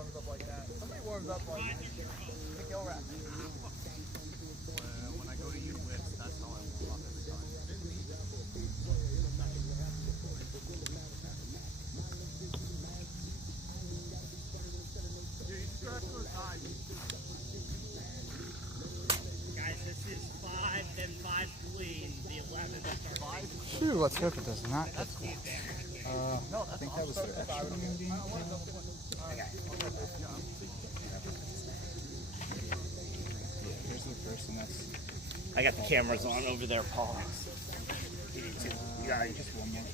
warms up like that. Somebody warms up like kill rats. When I go to use whips, that's how I warm up every time. Guys, this is 5, then 5 clean. The 11 starts. Phew, let's hope it does not get cool. No, I think that was their extra maybe. Yeah, here's the first, and that's I got the cameras on over there, Paul. You need to. You got it. just one more.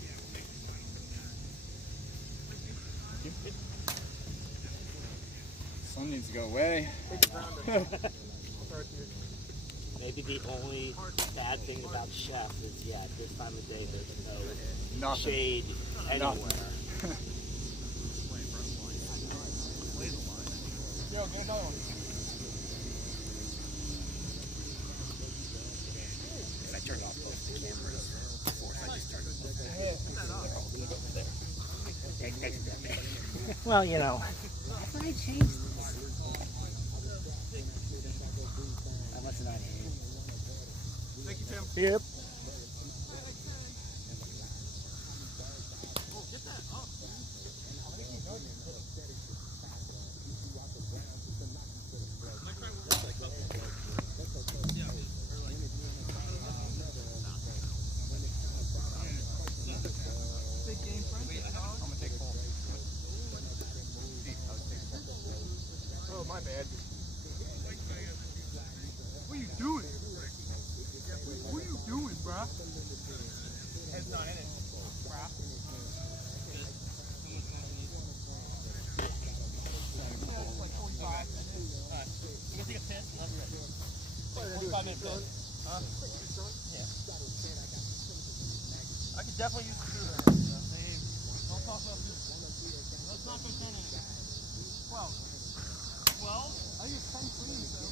Sun needs to go away. Maybe the only bad thing about Sheff is, yeah, at this time of day, there's no shade anywhere. Yo, get another one. I turned off both the cameras before I just turned them off. They're all good over there. Thanks for that. Well, you know. I changed this. I must have not changed. Thank you, Tim. Yep. Oh, my bad. What are you doing? What are you doing, bruh? Head's not in it, bruh. It's like 45. Alright. You gonna take a piss? 45-minute piss. Huh? Yeah. I could definitely use the food. Don't talk about food. Let's not go 10 in. 12. 12? I use 10 clean, so.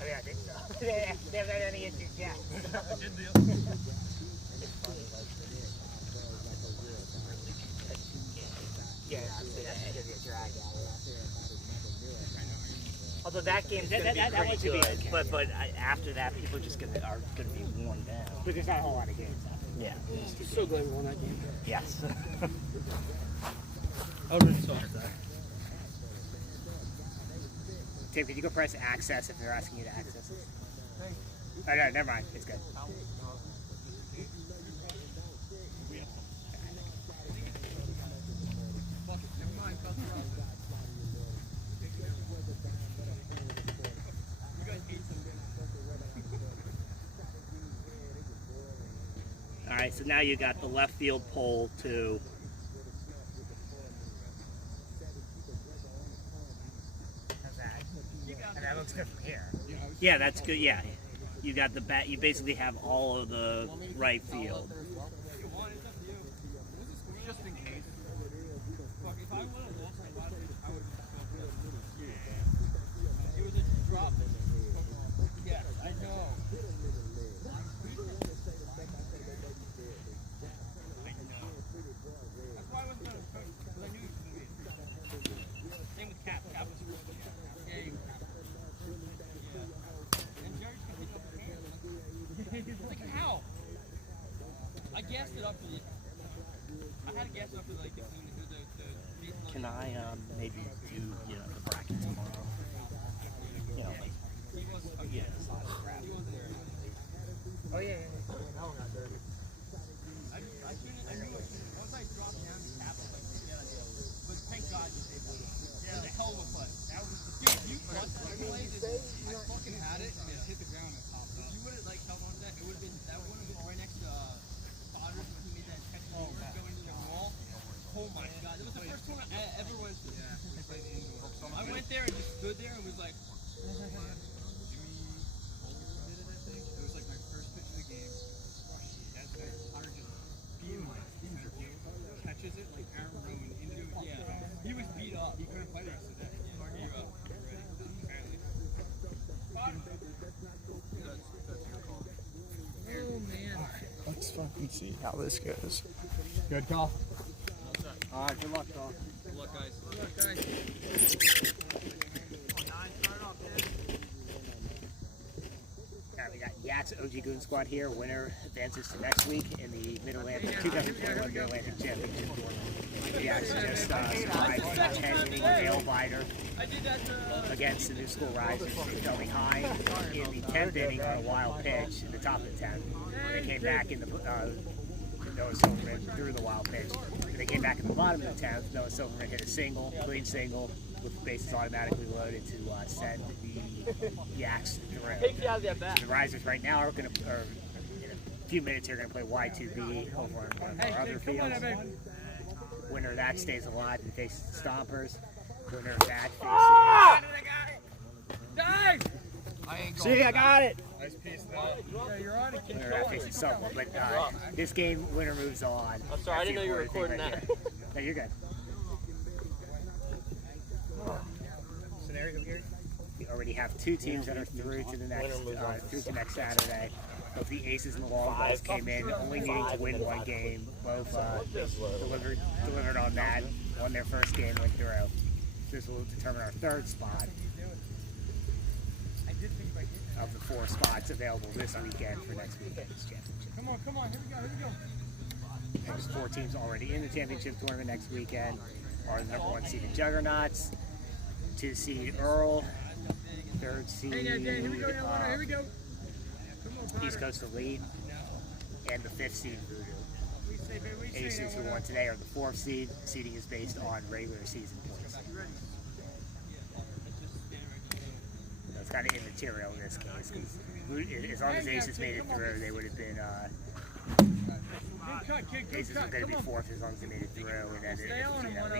Yeah, I think so. They haven't had any issues yet. Yeah, that's gonna be a drag out. Although that game's gonna be pretty good, but after that, people are just gonna be worn down. But there's not a whole lot of games after. Yeah. So glad we won that game. Yes. I really saw that. Tim, can you go press access if they're asking you to access it? Oh, no, never mind. It's good. All right, so now you got the left field pole to. And that looks good from here. Yeah, that's good. Yeah, you got the bat. You basically have all of the right field. Just in case. If I would have lost my last race, I would have it was a drop. Yes, I know. That's why I wasn't going to coach, because I knew he was going to be. Same with Cap. Cap was supposed to be. Yeah, he was. And Jerry's going to pick up his hand. Like, how? I gassed it up for the. I had to gas it up for like the Can I maybe do the bracket tomorrow? You know, like yeah, it's not crap. Oh yeah. Hell not dirty. I knew it. Once I dropped down the cap, I was like, yeah, but thank God you saved it. Yeah, it was a hell of a putt. That was dude, you putt that play. I fucking had it and it hit the ground and popped up. If you would have like held on to that, it would have been right next to Stoddard when he made that catch going into the wall. Oh my God, it was the first tournament I ever went to. Yeah. I went He couldn't play the rest of the day. You're up. Apparently. Oh, man. Let's fucking see how this goes. Good call. All right, good luck, Colin. Good luck, guys. Good luck, guys. All right, we got Yaks OG Goon Squad here. Winner advances to next week in the Mid Atlantic 2021 Mid Atlantic Championship tournament. The Yaks just survived a 10-inning nail biter against the New School Risers, going high in the 10th inning on a wild pitch in the top of the 10th. They came back in the Noah Silverman threw the wild pitch. They came back in the bottom of the 10th. Noah Silverman hit a single, clean single, with the bases automatically loaded to send the Yaks through. So the Risers right now are going to, in a few minutes here, going to play Y2B over on one of our other fields. Winner of that stays alive and faces the Stompers. Winner of that faces... See, I got it! Nice piece now. Yeah, you're on it, kid. Winner of that faces someone, but this game, winner moves on. I'm sorry, I didn't know you were recording that. No, you're good. Scenario here. We already have two teams that are through to the next Saturday. Both the Aces and the Longhorns came in, only needing to win one game. Both delivered on that. Won their first game, went through. This will determine our third spot of the 4 spots available this weekend for next weekend's championship. Come on, here we go. There's 4 teams already in the championship tournament next weekend. Are the number 1 seeded Juggernauts, 2 seed Earl, 3rd seed Here we go. East Coast Elite, and the 5th seed Voodoo. Aces who won today are the 4th seed. Seeding is based on regular season points. That's kind of immaterial in this case, because as long as Aces made it through, they would have been Aces were going to be 4th as long as they made it through, and then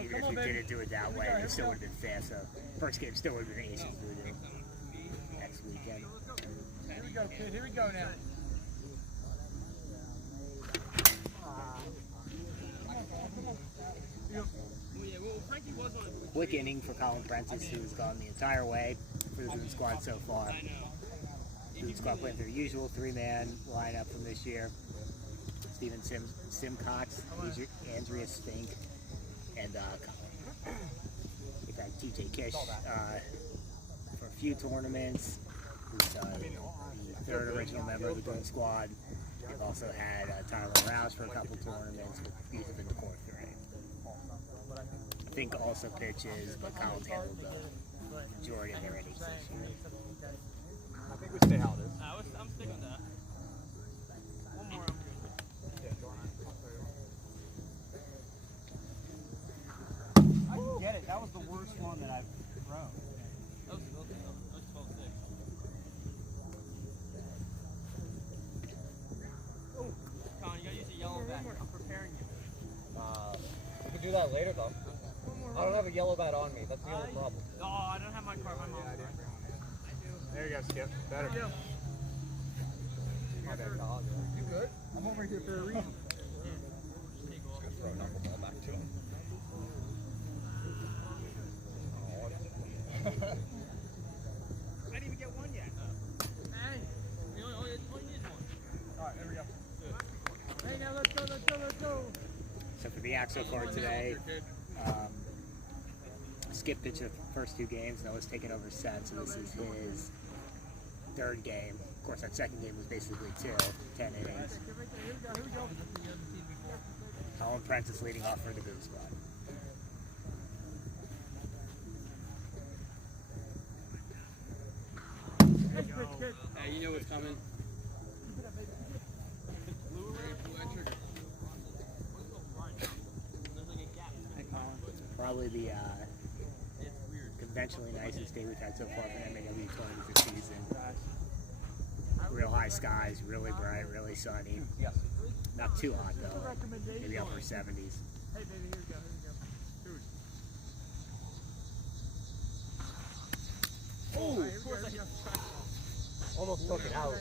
even if we didn't do it that way, it still would have been fast. So first game still would have been Aces Voodoo next weekend. Here we go, kid. Here we go now. Quick inning for Colin Prentiss, who's gone the entire way for the Goon Squad so far. Goon Squad playing their usual 3-man lineup from this year. Steven Simcox, Andrius, Fink, and Colin. We've had TJ Kish for a few tournaments, who's the 3rd original member of the Goon Squad. We've also had Tyler Rouse for a couple tournaments, with Yusuf in the 4th grade. Fink also pitches, but Colin's handled the majority of their innings this year. I think we stay how it is. I'm sticking with that. One more, I can get it. That was the worst one that I've thrown. That was 12-6. Colin, you gotta use a yellow bat. I'm preparing you. We can do that later, though. I don't have a yellow bat on me. That's the only problem. Oh, I don't have my card. My mom's card. There you go, Skip. Better. My bad, Colin. You good? I'm over here for a reason. Throw a knuckleball back to him. I didn't even get one yet. Hey, we only needs one. Alright, there we go. Hey, now let's go. So for the Yaks so far today, Skip pitched the first 2 games. Noah's taken over set, so this is his 3rd game. Of course, that 2nd game was basically 10 innings. Here we go. Colin Prentiss leading off for the Goon Squad. Hey, you know what's coming. Probably the conventionally nicest day we've had so far for MAW tournament this season. Real high skies, really bright, really sunny. Yes. Not too hot though, maybe upper 70s. Hey, baby, here we go. Oh, of course I Almost took it out.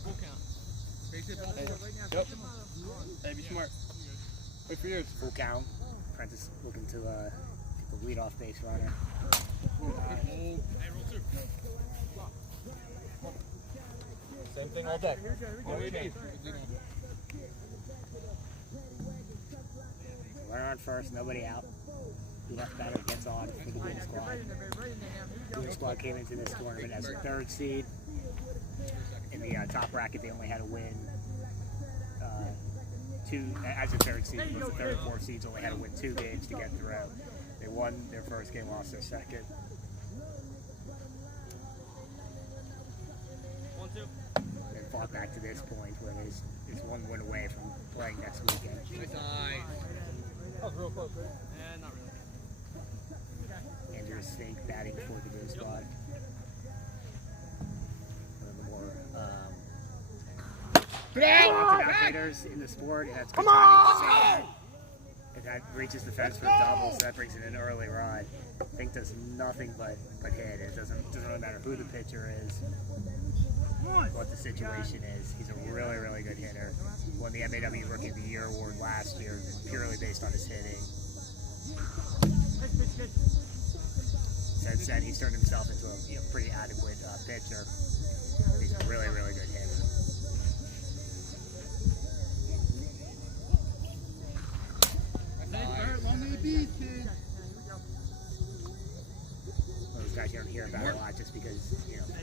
full count. Yep. Hey, be smart. Wait for yours. Full count. Prentiss looking to the leadoff base runner. Same thing all day. Runner on first, nobody out. Leadoff batter gets on for the Goon Squad. Goon Squad came into this tournament as a 3rd seed. In the top bracket, they only had to win as a 3rd seed. Was the 3rd and 4th seeds only had to win 2 games to get through. They won their 1st game, lost their 2nd. And fought back to this point where there's 1 win away from playing next weekend. That was real close, right? Yeah, not really. Andrius Fink batting for the Goon Squad. One of the more out hitters in the sport, and that's good timing. And that reaches the fence for a double, so that brings in an early run. Fink does nothing but hit. It doesn't really matter who the pitcher is, what the situation is. He's a really, really good hitter. Won the MAW Rookie of the Year award last year, purely based on his hitting. Since then, he's turned himself into a pretty adequate pitcher. He's a really, really good hitter. Those guys you don't hear about a lot just because,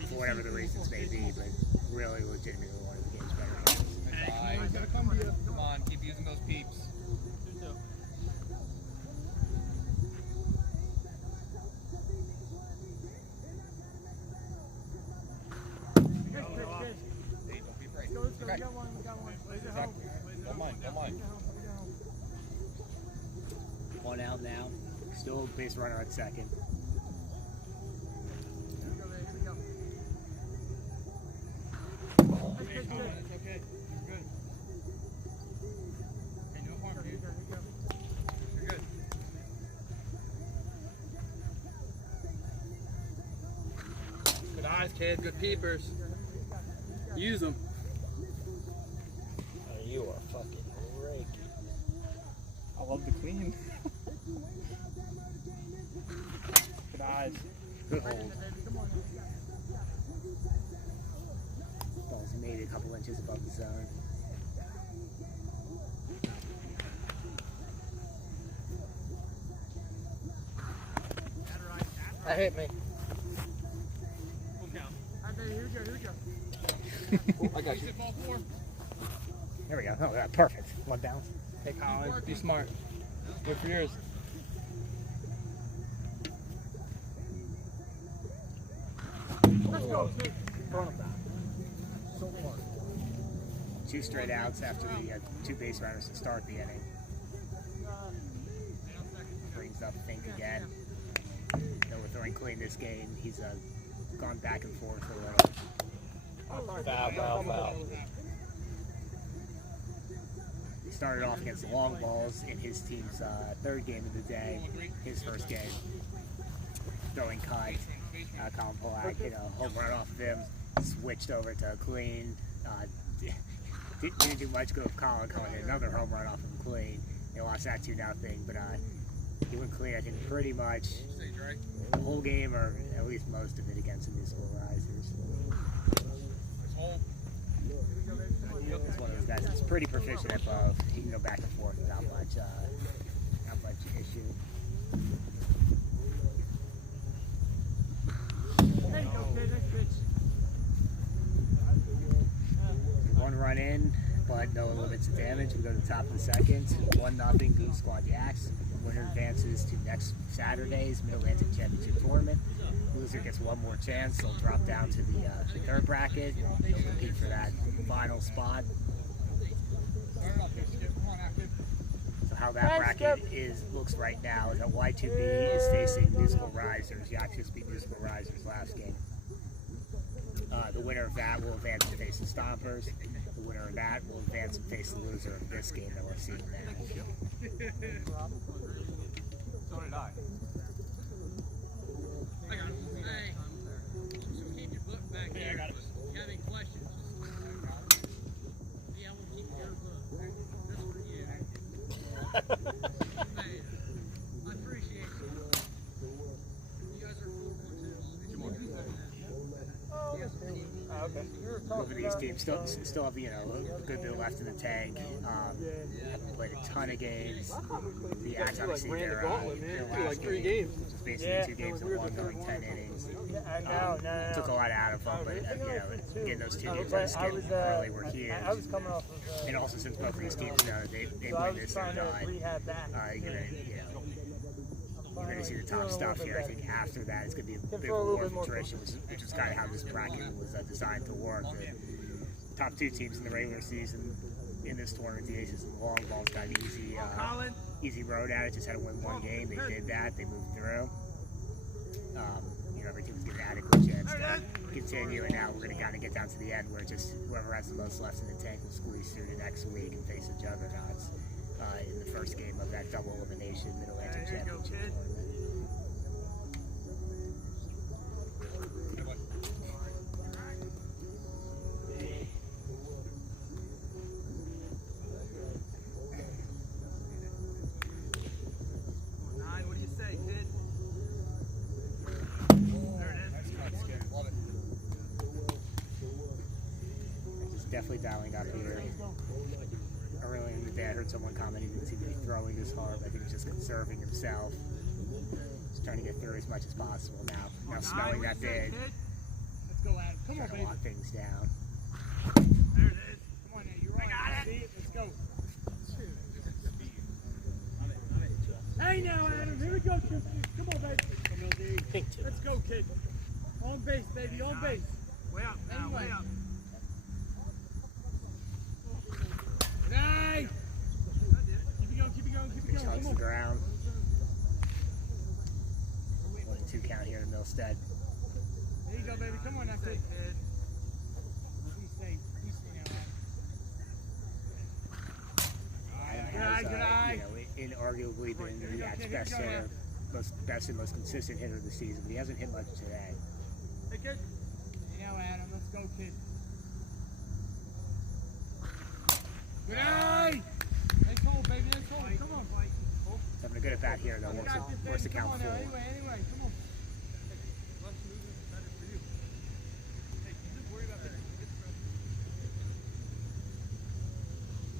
for whatever the reasons may be, but really legitimately one of the game's better hitters. Come on, keep using those peeps. Don't mind. One out now. Still base runner at 2nd. Okay. You're good. Hey, no harm, dude. You're good. Good eyes, kid. Good peepers. Use them. Oh, you are fucking raky. I love the clean. Good eyes. Good hold. Ball's maybe a couple inches above the zone. That hit me. I got you. There we go. Oh, yeah, perfect. One down. Hey, Colin, be smart. Wait for yours. Let's go. Front of that. So far. 2 straight outs after the 2 base runners to start the inning. Brings up Fink again. Though we're throwing clean this game, he's gone back and forth a little. Foul. He started off against the long balls in his team's 3rd game of the day, his 1st game. Throwing cut. Colin Polak hit a home run off of him, switched over to clean. Didn't do much good with Colin. Colin hit another home run off of clean. They lost that 2-0, but he went clean, I think, pretty much the whole game, or at least most of it, against the Musical Risers. He's one of those guys that's pretty proficient at both. He can go back and forth without much issue. One run in, but no limits of damage. We go to the top of the 2nd. 1-0 Goon Squad Yaks. The winner advances to next Saturday's Mid Atlantic Championship Tournament. Loser gets one more chance. They'll drop down to the 3rd bracket. They'll compete for that final spot. So how that bracket looks right now is that Y2B is facing Musical Risers. Yaks just beat Musical Risers last game. The winner of that will advance to face the Stompers. The winner of that will advance and face the loser of this game that we're seeing now. So did I. Hey, so keep your book back here. You got any questions? Yeah, I'm gonna keep your book. That's for you. Man, I appreciate you. both of these teams still have, you know, a good bit left in the tank. Haven't played a ton of games. The Yaks obviously their last game, which is basically 2 games in one, going 10 innings. Took a lot out of them, but you know, getting those 2 games out of skin early were huge. And also, since both of these teams know that they win this, they're done. You're gonna see the top stuff here. I think after that, it's gonna be a bit more of attrition, which is kind of how this bracket was designed to work. The top 2 teams in the regular season in this tournament, the Aces and the Long Balls, got an easy road at it. Just had to win 1 game. They did that. They moved through. You know, every team was given an adequate chance to continue, and now we're gonna kind of get down to the end where just whoever has the most left in the tank will squeeze through the next week and face the juggernauts in the first game of that double elimination Mid Atlantic Championship tournament. Definitely dialing up here. Early in the day, I heard someone comment he didn't seem to be throwing as hard. I think he's just conserving himself. Just trying to get through as much as possible now. Now smelling that bid. Let's go, Adam. Come on, Trying to lock things down. There it is. Come on now, you're right. I got it. See it? Let's go. Hey now, Adam. Here we go, Tristan. Come on, baby. Let's go, kid. On base, baby. On base. Way up now. Way up. Nice! Keep it going, keep it going, keep it going. Hugs the ground. 1-2 count here in Milsted. There you go, baby. Come on now, kid. Please stay now, Adam. Good eye. You know, inarguably been the Yaks' best hitter, best and most consistent hitter of the season, but he hasn't hit much today. Hey, kid. Hey now, Adam. Let's go, kid. Good eye! Nice hold, baby. Nice hold. Come on. He's having a good at bat here, though. Works to count 4. Anyway, come on. Less movement is better for you. Hey, you just worry about this.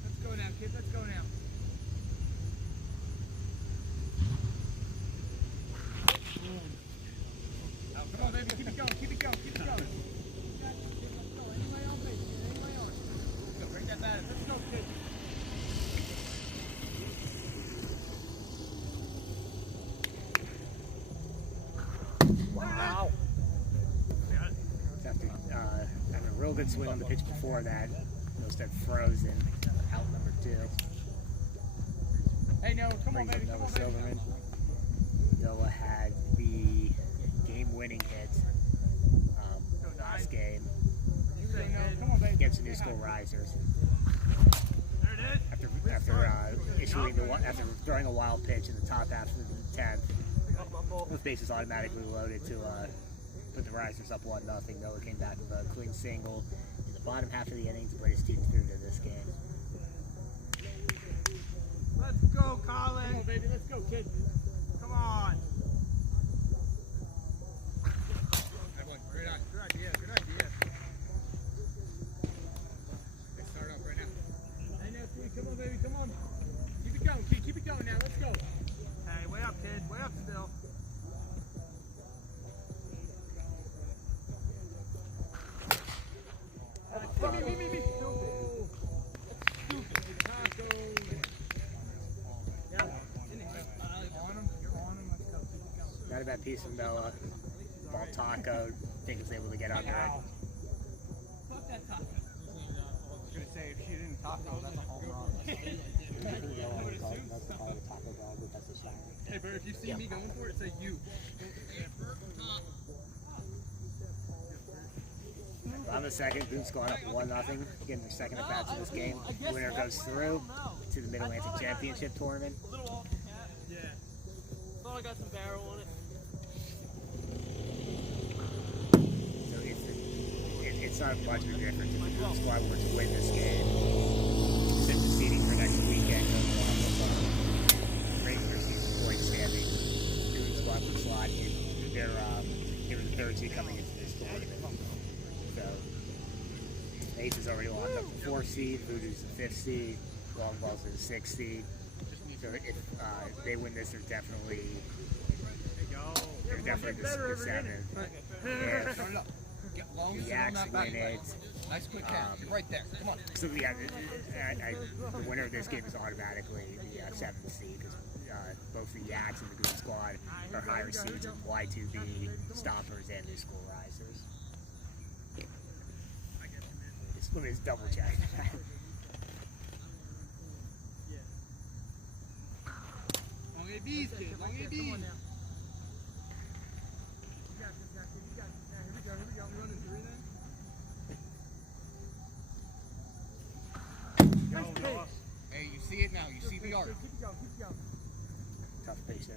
Let's go now, kid. Let's go now. Come on, baby. Keep it going. Keep it going. Keep it going. Anyway on base. Anyway on. Let's go. Bring that bat in. Let's go, kid. Wow. After having a real good swing on the pitch before that, Milsted frozen. Out number 2. Hey, no, come on, baby. Come on, baby. Silverman. Noah had the game-winning hit last game against the New School Risers. After throwing a wild pitch in the top half of the 10th, with bases automatically loaded to put the Risers up 1-0. Noah came back with a clean single in the bottom half of the inning to put his team through to this game. Let's go, Colin. Come on, baby. Let's go, kid. Come on. Good idea. Good idea. Let's start off right now. Hey, now, come on, baby. Come on. Keep it going. Keep it going now. Let's go. Hey, way up, kid. Way up still. Me. Oh. Stupid. Taco. Yeah. On him. You're on him. Let's go. Keep it going. Not a bad piece from Noah. Ball taco. I think was able to get out there. Fuck that taco. I was going to say, if she didn't taco, that's a home run. Hey, bro, if you see me going for it, say you. On the second, Goon Squad up 1-0, getting their second at bats in this game. Winner goes through to the Mid Atlantic Championship tournament. A little off the cap. Yeah. Thought I got some barrel on it. So it's not much of a difference if the Goon Squad were to win this game. Set the seeding for next weekend. Regular season point standing. Goon Squad would slot in. They're the third seed coming into this tournament. So Prentiss is already locked up the 4th seed, Voodoo's the 5th seed, Long Balls are the 6th seed. So if they win this, they're definitely the 7th. If the Yaks win it, Nice quick catch. You're right there. Come on. so yeah, the winner of this game is automatically the 7th seed because both the Yaks and the Goon Squad are higher seeds than Y2B, Stompers, and New School Risers. Let me just double check. Long ABs, kid. Long ABs. Hey, you see it now. You see the art. Tough pitch there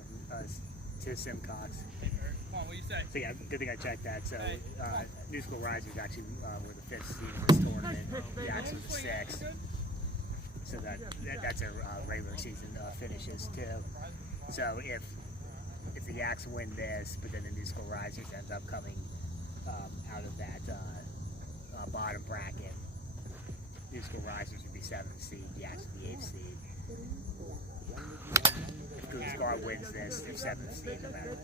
to Simcox. Come on, what do you say? So yeah, good thing I checked that. So New School Risers actually were the 5th seed in this tournament. The Yaks were the 6th. So that's their regular season finishes too. So if the Yaks win this, but then the New School Risers ends up coming out of that bottom bracket, New School Risers would be 7th seed, Yaks would be 8th seed. If Goon Squad wins this, they're 7th seed no matter what.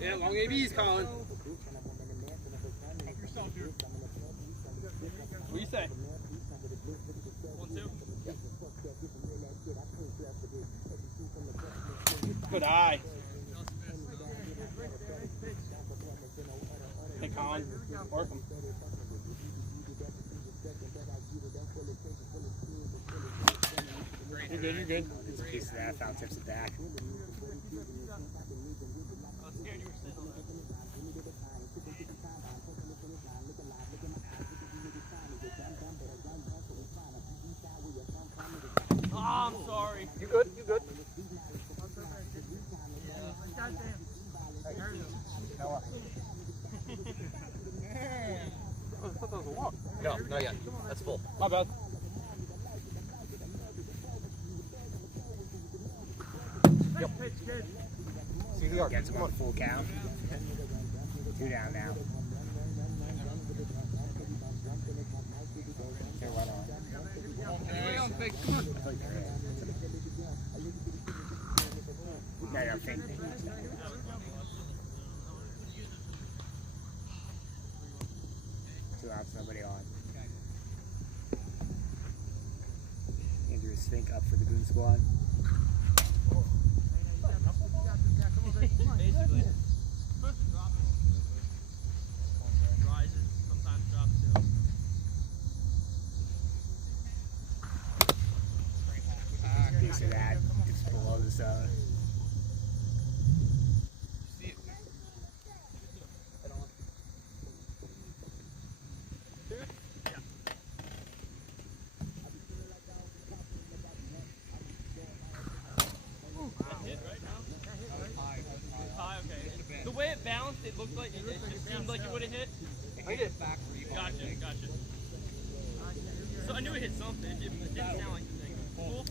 Yeah, long ABs, Colin. What do you say? 1-2? Good eye. Hey, Colin, work him. You're good, you're good. It's a piece of that, foul tips it back. Oh, I'm sorry. You good? You good? I thought that was a walk. No, not yet. That's full. My bad. Yep. See the art. Gets him on full count. 2 down now. They're right on. Come on. No, Fink. 2 outs, nobody on. Andrius Fink up for the Goon Squad. Basically. Rises, sometimes drops too. Piece of that. It's below the zone. The way it bounced, it looked like it just seemed like it would have hit. I did. Gotcha. So I knew it hit something. It didn't sound like the thing. Cool.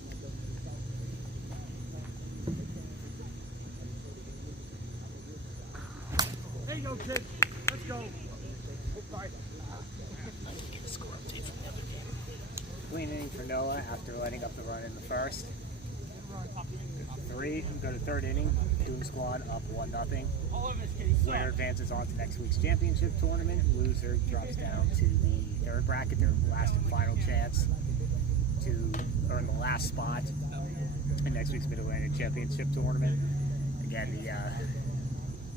There you go, kid. Let's go. Clean inning for Noah after letting up the run in the first. 3, go to 3rd inning. Goon Squad up 1-0. All of this case. Winner advances on to next week's championship tournament. Loser drops down to the 3rd bracket, their last and final chance to earn the last spot in next week's Mid Atlantic Championship tournament. Again,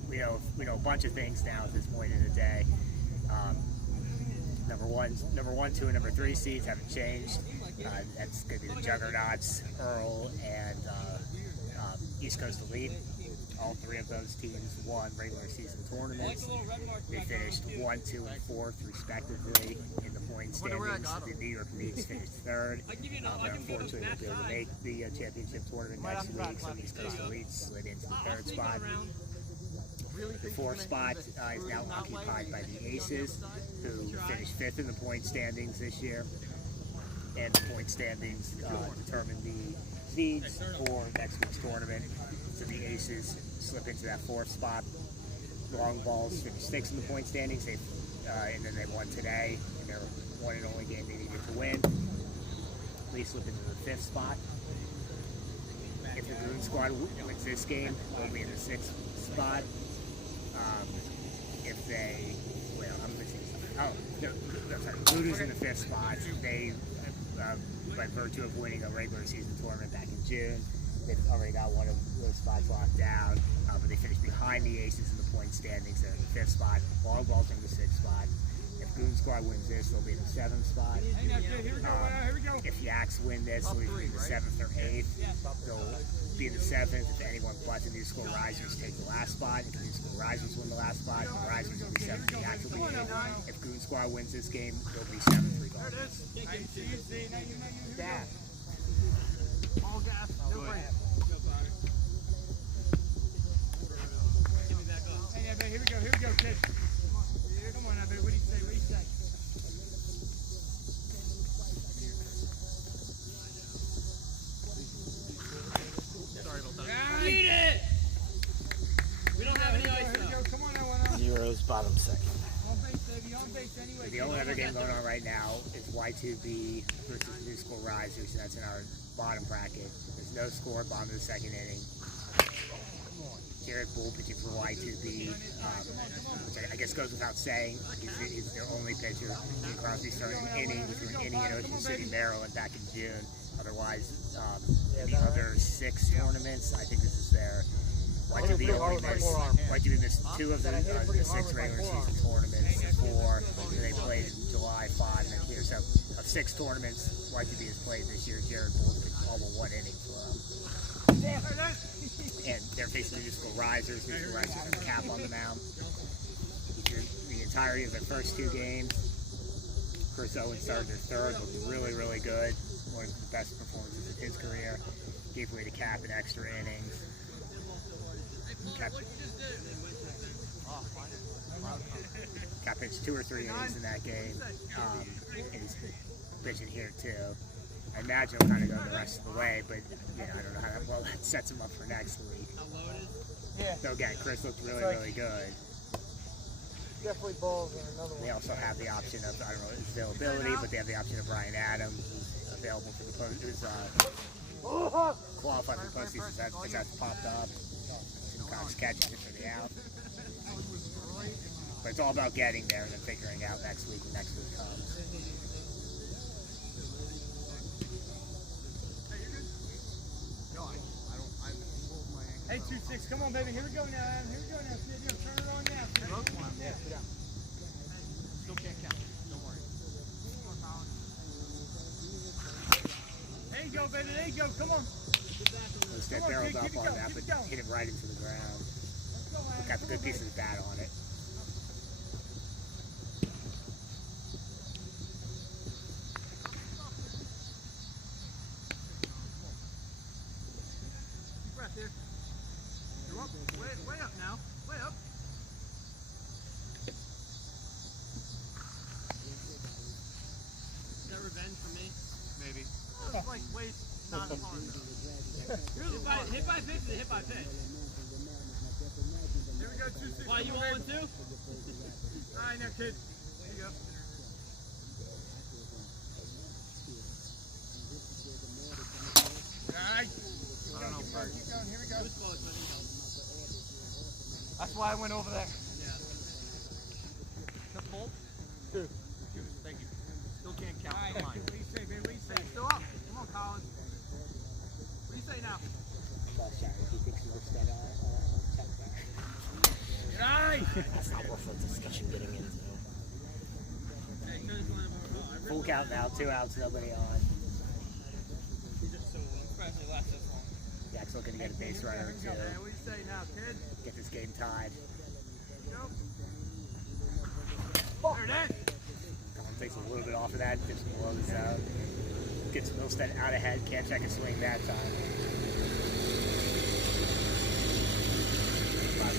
we know a bunch of things now at this point in the day. Number one, 2, and number 3 seeds haven't changed. That's going to be the Juggernauts, Earl, and East Coast Elite. All 3 of those teams won regular season tournaments. They finished 1, 2, and 4th respectively in the point standings. The New York Meats finished 3rd. But unfortunately, they'll be able to make the championship tournament next week. So East Coast Elite slid into the 3rd spot. The 4th spot is now occupied by the Aces, who finished 5th in the point standings this year. And the point standings determine the seeds for next week's tournament. So the Aces slip into that 4th spot. Long Balls finished 6th in the point standings. And then they won today in their one and only game they needed to win. They slip into the 5th spot. If the Goon Squad wins this game, they'll be in the 6th spot. If they, well, I'm missing something. Oh, no, sorry. Voodoo's in the 5th spot. They, by virtue of winning a regular season tournament back in June, they've already got one of those spots locked down. But they finished behind the Aces in the point standings. They're in the 5th spot. Long Balls in the 6th spot. If Goon Squad wins this, they'll be in the 7th spot. If Yaks win this, they'll be in the 7th or 8th. They'll be in the 7th if anyone but the New School Risers take the last spot. If the New School Risers win the last spot, the Risers will be 7th, the Yaks will be 8th. If Goon Squad wins this game, they'll be 7th regardless. Gas. All gas. No break. Here we go, kid. Come on now, baby. What do you say? Sorry about that. Eat it! We don't have any ice now. Come on now. Zeros bottom second. On base, baby. On base anyway. The only other game going on right now is Y2B versus New School Risers, and that's in our bottom bracket. There's no score, bottom of the 2nd inning. Jared Bull pitching for Y2B, which I guess goes without saying. He's their only pitcher. Ian Crosby started an inning between inning in Ocean City, Maryland back in June. Otherwise, the other 6 tournaments, I think this is their Y2B only missed. Y2B missed 2 of the 6 regular season tournaments, 4 that they played in July, 5 next year. So of 6 tournaments Y2B has played this year, Jared Bull pitched all but 1 inning for them. And they're facing the New School Risers. New School Risers have a cap on the mound. The entirety of their first 2 games. Chris Owen started their 3rd, looked really, really good. One of the best performances of his career. Gave away the cap in extra innings. Cap pitched 2 or 3 innings in that game. And he's pitching here too. I imagine he'll kind of go the rest of the way, but I don't know how well that sets him up for next week. Yeah. So again, Chris looked really good. Definitely balls in another one. They also have the option of, I don't know his availability, but they have the option of Ryan Adams, who's available for the post, who's qualified for the postseason. That's popped up. Simcox catches it for the out. But it's all about getting there and then figuring out next week when next week comes. Hey, 2-6, come on, baby. Here we go now, Adam. Here we go now. Turn it on now. Turn it on now. Still can't count. Don't worry. There you go, baby. There you go. Come on. Milsted barreled up on that, but hit it right into the ground. Got the good piece of the bat on it. Here. You're up. Way up now. Way up. Is that revenge for me? Maybe. It's like way not as hard though. Hit by pitch is a hit by pitch. Here we go, 2-6. Why, you want one too? All right, now, kid. There you go. All right. I don't know, Bert. Keep going. Here we go. That's why I went over there. The bolt. 2. Thank you. Still can't count. All right, Come on. what do you say, baby? What do you say? Still up. Come on, Colin. What do you say now? Last shot, if he thinks Milsted check back. Nice. That's not worth the discussion getting into. Full count now, 2 outs, nobody on. Yaks looking to get a base runner or 2. What do you say now, kid? Get this game tied. There it is. Colin takes a little bit off of that, dips below the zone. Gets Milsted out ahead, can't check a swing that time.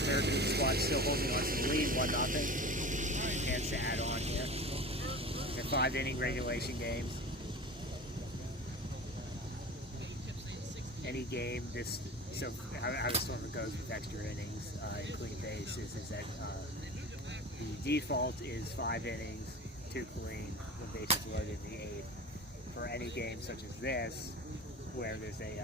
Third Goon Squad still holding on to the lead, 1-0. Chance to add on here. They're 5-inning regulation games. any game this. So how this tournament goes with extra innings in clean bases is that the default is 5 innings, 2 clean, when bases loaded in the 8th. For any game such as this, where there's a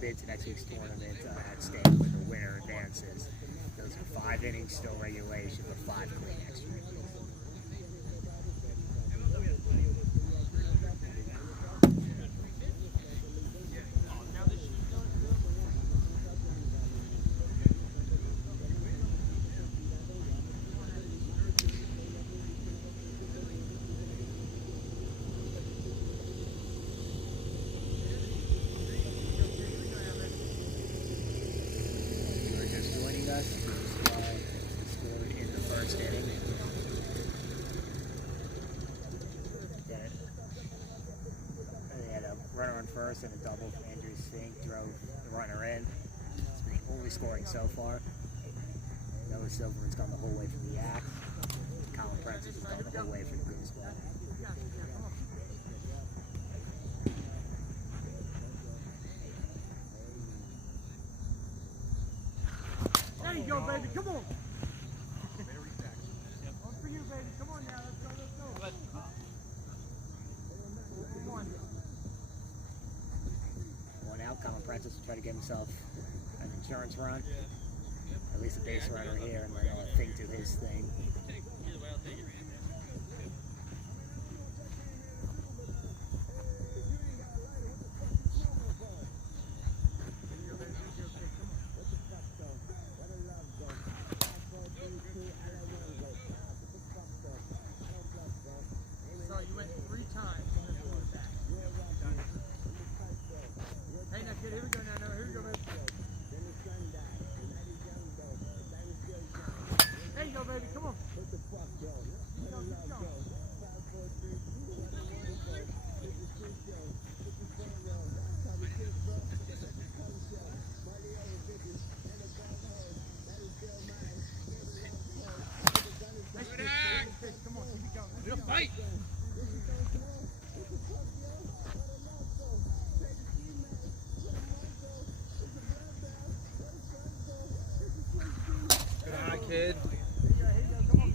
bid to next week's tournament at stake when the winner advances, those are 5 innings still regulation, but 5 clean extra innings. Scored in the first inning. They had a runner on first and a double from Andrius. Fink drove the runner in. It's been the only scoring so far. Noah Silverman's gone the whole way for the Yaks. Colin Prentiss has gone the whole way for the Goon Squad. There you go, baby. Come on. One for you, baby. Come on now. Let's go. Let's go. Come on. One out. Colin Prentiss will try to get himself an insurance run. At least a base runner here, and then let Fink do his thing. So you went 3 times and then pulled it back. Hey, now kid, here we go now. Here we go, baby. There you go, baby. Come on. Keep going, keep going. Come on, keep it going. Real fight. Good eye, kid. Here you go. Come on,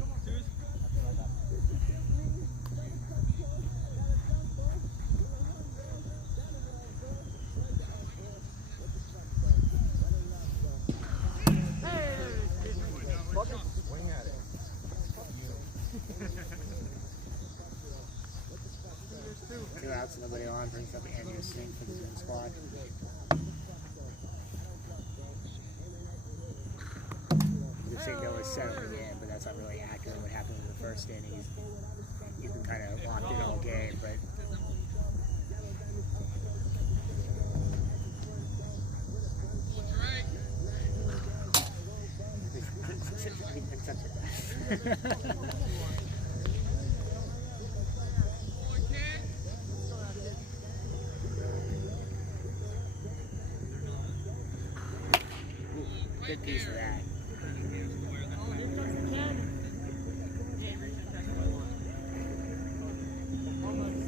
come on. Swing at it. 2 outs, nobody on, brings up Andrius for the Goon Squad. You could say Noah's settling in, but that's not really accurate. What happened in the first inning, he's been kind of locked in all game, but good piece of that. Oh, here comes the cannon. Yeah, reach that that's what I want. Almost.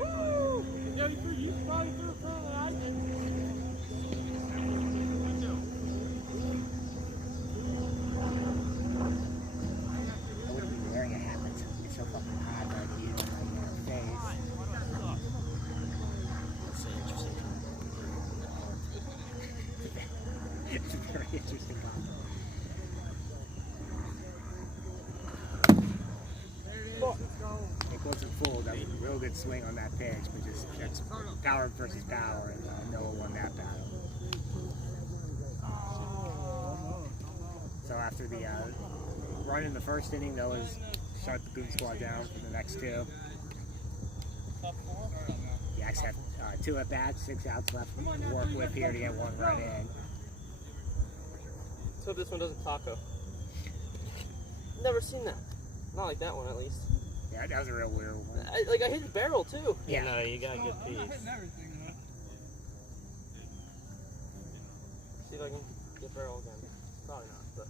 Woo! Yo, you probably threw it further than I did. I wouldn't be wearing a hat. It's so fucking hot right here on your face. That's so interesting. It's a very interesting comment. There it is. Let's go. It wasn't full. That was a real good swing on that pitch, but just that's power versus power, and Noah won that battle. So after the run in the first inning, Noah's shut the Goon Squad down for the next 2. The Yaks have 2 at bats, 6 outs left to work with here to get 1 run in. So this one doesn't taco. Never seen that. Not like that one, at least. Yeah, that was a real weird one. I hit the barrel too. Yeah. No, you got a good piece. See if I can get barrel again. Probably not, but.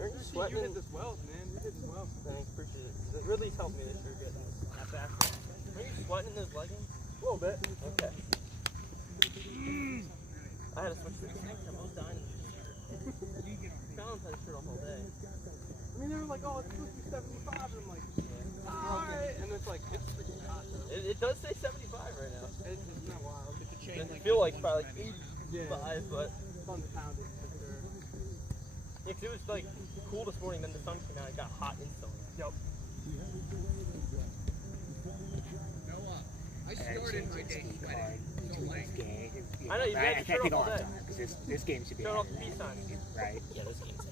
Aren't you sweating? You hit this well, man. You hit this well. Thanks, appreciate it. The Ridley's helped me this year getting that back. Are you sweating in those leggings? A little bit. Okay. I had to switch to the tank top. I was dying. Colin had his shirt off all day. I mean, they were like, oh, it's supposed to be 75. And I'm like, alright. And it's like, it's freaking hot. It does say 75 right now. It's not wild. It's a chain. It feels like probably like 85, Yeah. but It's on the pounding for sure. yeah, 'cause it was like cool this morning, then the sun came out, it got hot instantly. Yep. I started my day sweating. So like, I know, you I had your can't shirt think off all all the day. time because this game should be Showing off the peace sign. right. Yeah, this game's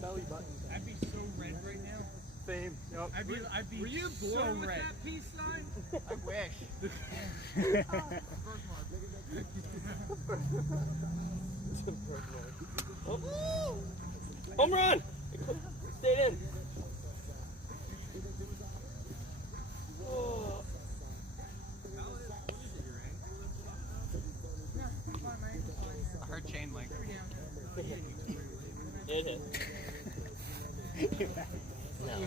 Belly button. I'd be so red right now. Same. Yep. I'd be Were you so born with red. that peace sign? I wish. Home run! Stayed in. Oh. I heard chain link. It hit. No. You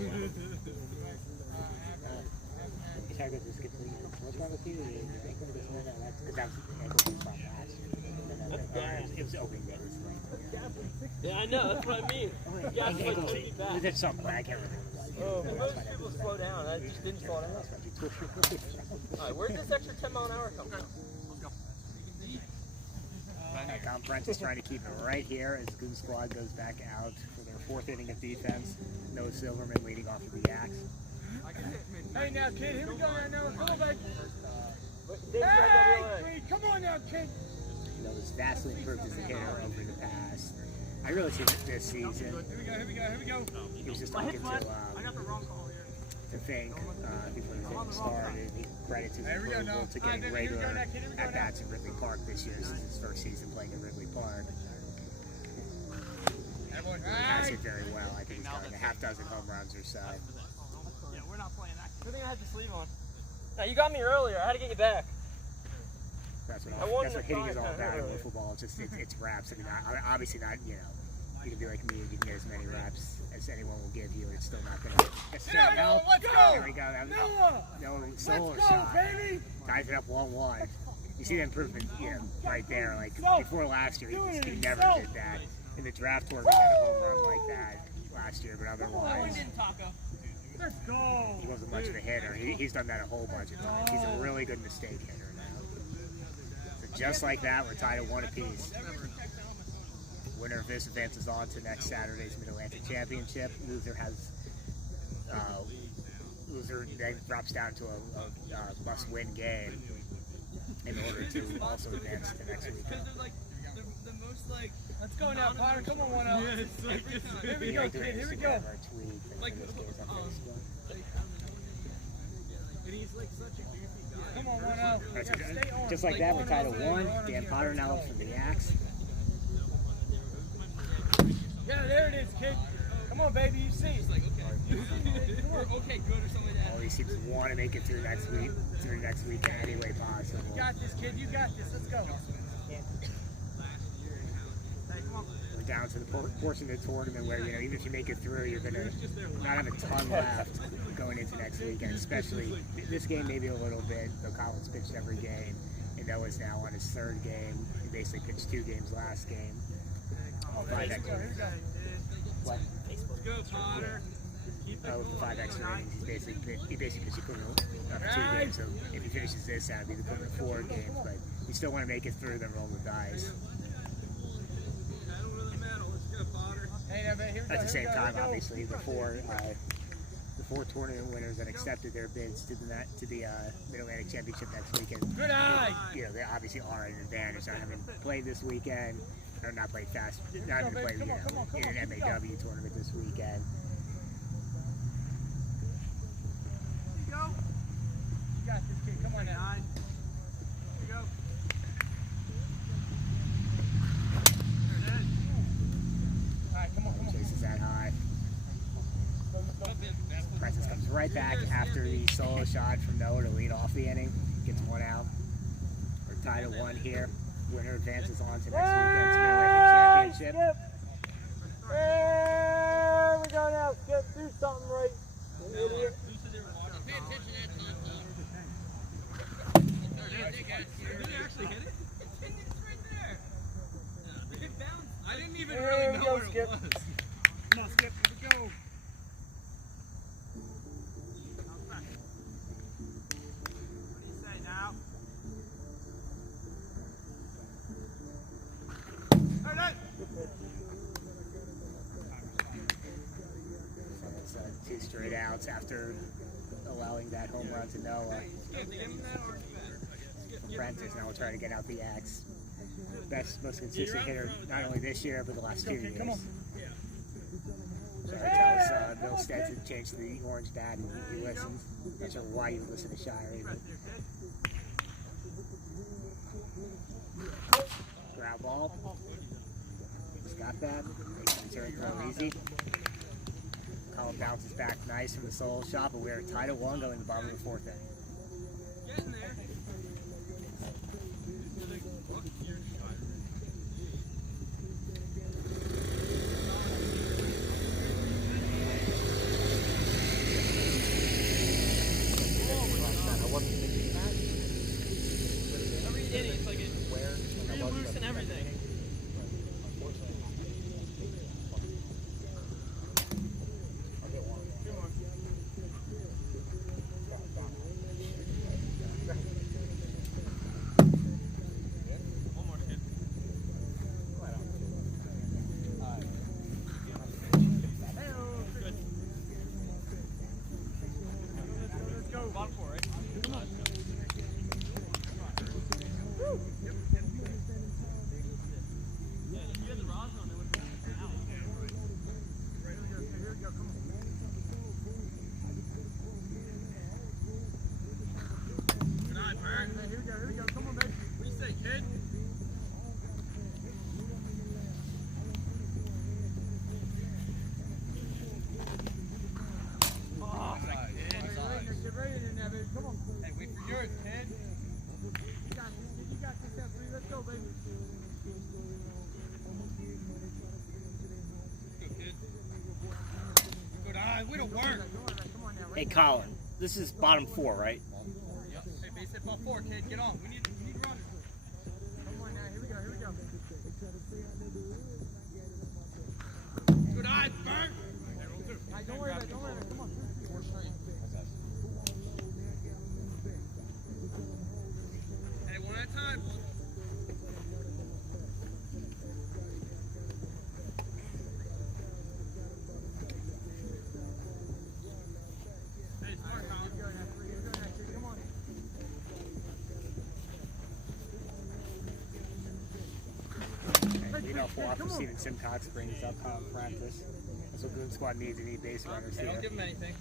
try to go to skip league. What's wrong with you? Your ankle this one? Because that was the ankle from last year. That's bad. It was opening day. Yeah, I know, that's what I mean. Yeah, it's like really bad. There's something I can't remember. Oh, but most people slow down. I just didn't slow down. Alright, where's this extra 10 mile an hour come from? Colin Prentiss trying to keep it right here as Goon Squad goes back out for their 4th inning of defense. No Silverman leading off of the Yaks. Hey now, kid, here we go right now. Come on, baby. Hey, Hey, come on now, kid. You know, was vastly improved as a hitter over the past. I really see this season. Here we go. He was just talking to I got the wrong call here. Fink before the season started. He credits his There we go approval now. to getting Here we go regular now, kid. Here we go at bats in Ridley Park this year. This is his first season playing at Ridley Park. Everyone, Has right. hit very well. I think he's got like a half dozen home runs or so. Yeah, we're not playing that. Good thing I had the sleeve on. Now, you got me earlier. I had to get you back. That's I won what the hitting is all five about in earlier. football. It's just it's reps. I mean, obviously not. You know, you can be like me and you can get as many reps as anyone will give you. It's still not going to necessarily help. Let's go. There we go. That was no solo Let's go, shot. baby. Ties it up 1-1. You see the improvement, right there. Like before last year, he never did that. In the draft tournament, he had a home run like that last year, but otherwise, Let's go. he wasn't much of a hitter. He's done that a whole bunch of times. He's a really good mistake hitter now. So just like that, we're tied at 1 apiece. Winner of this advances on to next Saturday's Mid Atlantic Championship. Loser then drops down to a must-win game in order to also advance to next week. Let's go now, Potter. Come on, 1-0. Here we go, kid. Here we go. Come on, 1-0. Stay on. Just like that, we're tied at 1. Dan Potter now up for the Yaks. Yeah, there it is, kid. Come on, baby. You see. Okay, good or something like that. All he seems to want to make it through next week, in any way possible. You got this, kid. You got this. Let's go. We're down to the portion of the tournament where, even if you make it through, you're going to not have a ton left going into next weekend, especially this game maybe a little bit, though Colin's pitched every game, and Noah's now on his 3rd game. He basically pitched 2 games last game. All 5 extra innings. What? Go, Potter. With the 5 extra innings, he basically pitched equivalent of 2 games, so if he finishes this, that would be the equivalent of 4 games, but you still want to make it through, then roll the dice. At the same time, obviously, the four tournament winners that accepted their bids to the Mid Atlantic Championship next weekend, Good eye. They obviously are at an advantage not having played this weekend, or not played not having played in an MAW tournament this weekend. You got this, kid. Come on now. Here you go. There it is. All right, come on. Chases that high. Prentiss comes right back after the solo shot from Noah to lead off the inning. Gets 1 out. We're tied at 1 here. Winner advances on to next weekend's Mid Atlantic Championship. There we go now, Skip. Do something right. You idiot. straight outs after allowing that home run to Noah. Prentiss now will try to get out the Yaks. Best, most consistent hitter, not only this year, but the last 2 years. So I tells Milsted to change the orange bat, and he listens. Not sure why you listen to Shirey. Ground ball. He's got that. Makes the turn throw easy. Colin bounces back nice from the solo shot, but we're tied at 1 going to the bottom of the 4th inning. Getting there. Every inning, it's like it's loose and everything. Hey Colin, this is bottom 4, right? Yep. Hey, base hit ball 4, kid. Get on. We need runners. Come on now, here we go. Good eyes, Bert. Hey, don't worry about it, come on. Hey, one at a time. After Steven Simcox brings up Prentiss. That's what Goon Squad needs. They need base runners Hey, here. don't give him anything.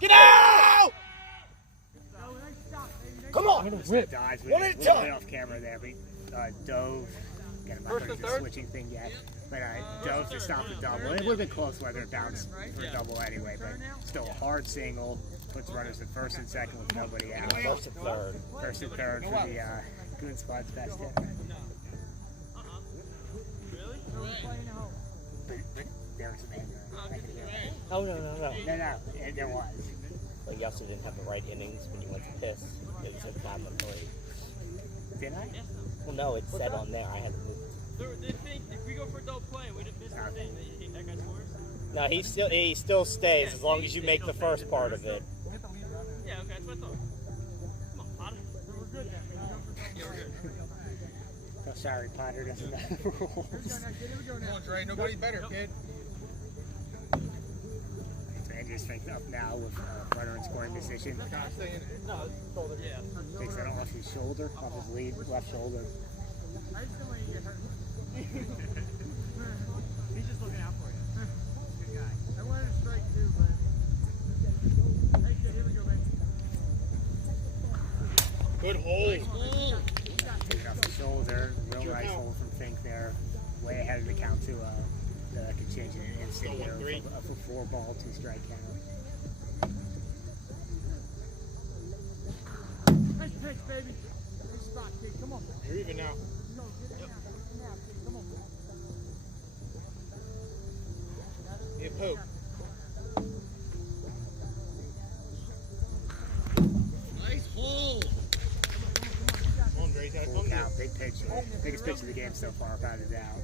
Get out! Come on! Rip. Dives. One at a time. Off camera there, but dove. Again, I'm not First going and to do third? switching thing yet. But dove to stop the double. It would have been close whether it bounced for a double anyway, but still a hard single. Puts runners at first and second with nobody out. First and third. First and third for the Goon Squad's best hitter. Really? But there was a man there. Oh, no. No, there was. Like, you also didn't have the right innings when you went to piss. It was at bottom of 3. Didn't I? Well, no, it said on there. I had to move it. They think if we go for a double play, we'd have missed the thing. That guy scores? No, he still stays as long as you make the first part of it. Yeah, okay, that's what I thought. Come on, Potter. We're good then. Yeah, we're good. Oh, sorry, Potter doesn't know the rules. Come on, Dre. Nobody better, kid. So Andrius Fink up now with runner in scoring position. Yeah. Takes that off his shoulder, off his lead, left shoulder. I just don't want you to get hurt. He's just looking out for you. Good guy. I wanted to strike too, but... Hey, kid, here we go, baby. Good hole. Taking off the shoulder, real nice hole from Fink there. Way ahead of the count to that could change in an instant here for 4 ball, 2 strike count. Nice pitch, baby. Nice spot, kid. Come on. You're even now. No, get it now. Get it now, kid. Come on. Hit poke. Nice hole. Come on, Dre. Full count, big pitch. Biggest pitch of the game so far, without a doubt.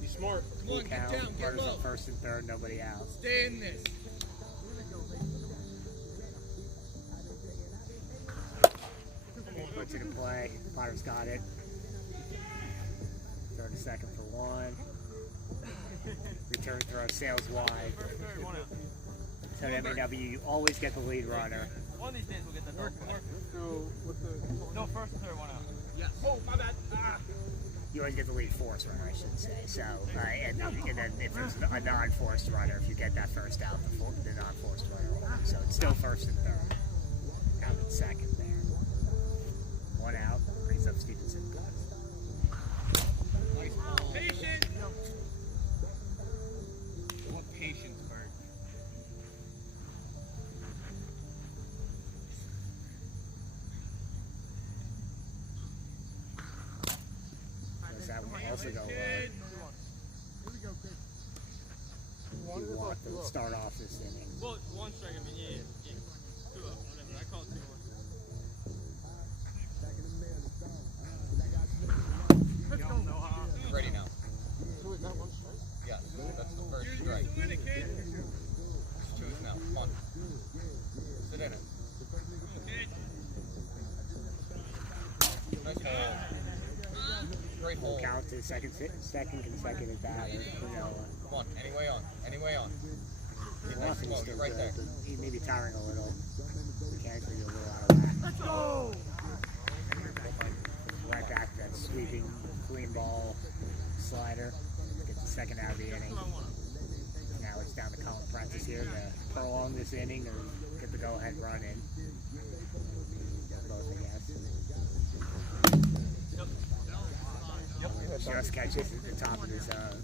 Be smart. Come Full on, get count, down, get runners low. on first and third, nobody out. Stay in this. Puts it in play. Potter's got it. Throw to second for 1. Return throw sails wide. So at MAW, you always get the lead runner. One of these days we'll get the double play. So, with the... No, first and third, one out. Yes. Oh, my bad. Ah. You always get the lead force runner, I should say. So, and then if there's a non-forced runner, if you get that first out, the non-forced runner won. So it's still first and third. Out in second there. 1 out, brings up Stevenson. Nice ball. Patient. What patience, Bert? Does that one also go low? You want to start off this inning. Well, 1 strike, I mean, yeah. 2 up, whatever. I call it 2-1. Ready now. So is that 1 strike? Yeah, that's the first strike. Choose now. Come on. Sit in it. Nice hole. Great hole. Count to second consecutive batter. Come on. Anyway on. Anyway on. Get nice Austin and low. still You're right good, there. but he may be tiring a little. Mechanically, you're a little out of whack. Let's go! Right back to that sweeping, clean ball slider. Gets the second out of the inning. Now it's down to Colin Prentiss here to prolong this inning or get the go-ahead run in. Both, I guess. Just catches at the top of the zone.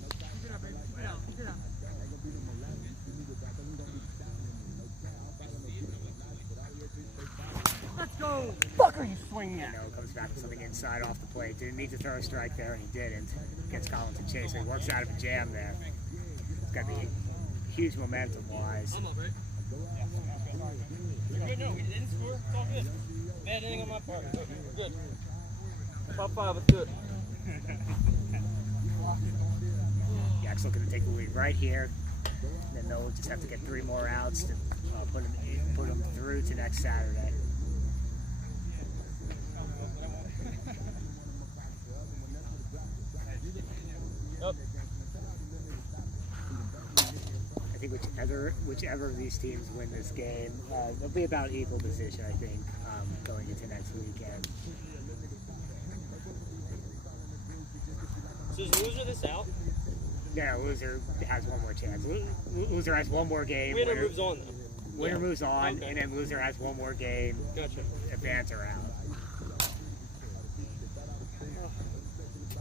Let's go! Fuck are you swinging at? Comes back with something inside off the plate. Didn't need to throw a strike there, and he didn't. Gets Colin to chase. He works out of a jam there. It's got to be huge momentum-wise. I'm up, right? We're good, no, we didn't score. It's all good. Bad inning on my part. We're good. Top 5 is good. Yaks looking to take the lead right here. Then they'll just have to get 3 more outs to put them through to next Saturday. Yep. I think whichever of these teams win this game, they'll be about equal position, I think, going into next weekend. So is loser this out? Yeah, loser has 1 more chance. Loser has 1 more game. Winner moves on, though. Winner moves on, Okay. and then loser has 1 more game. Gotcha. Advance or out.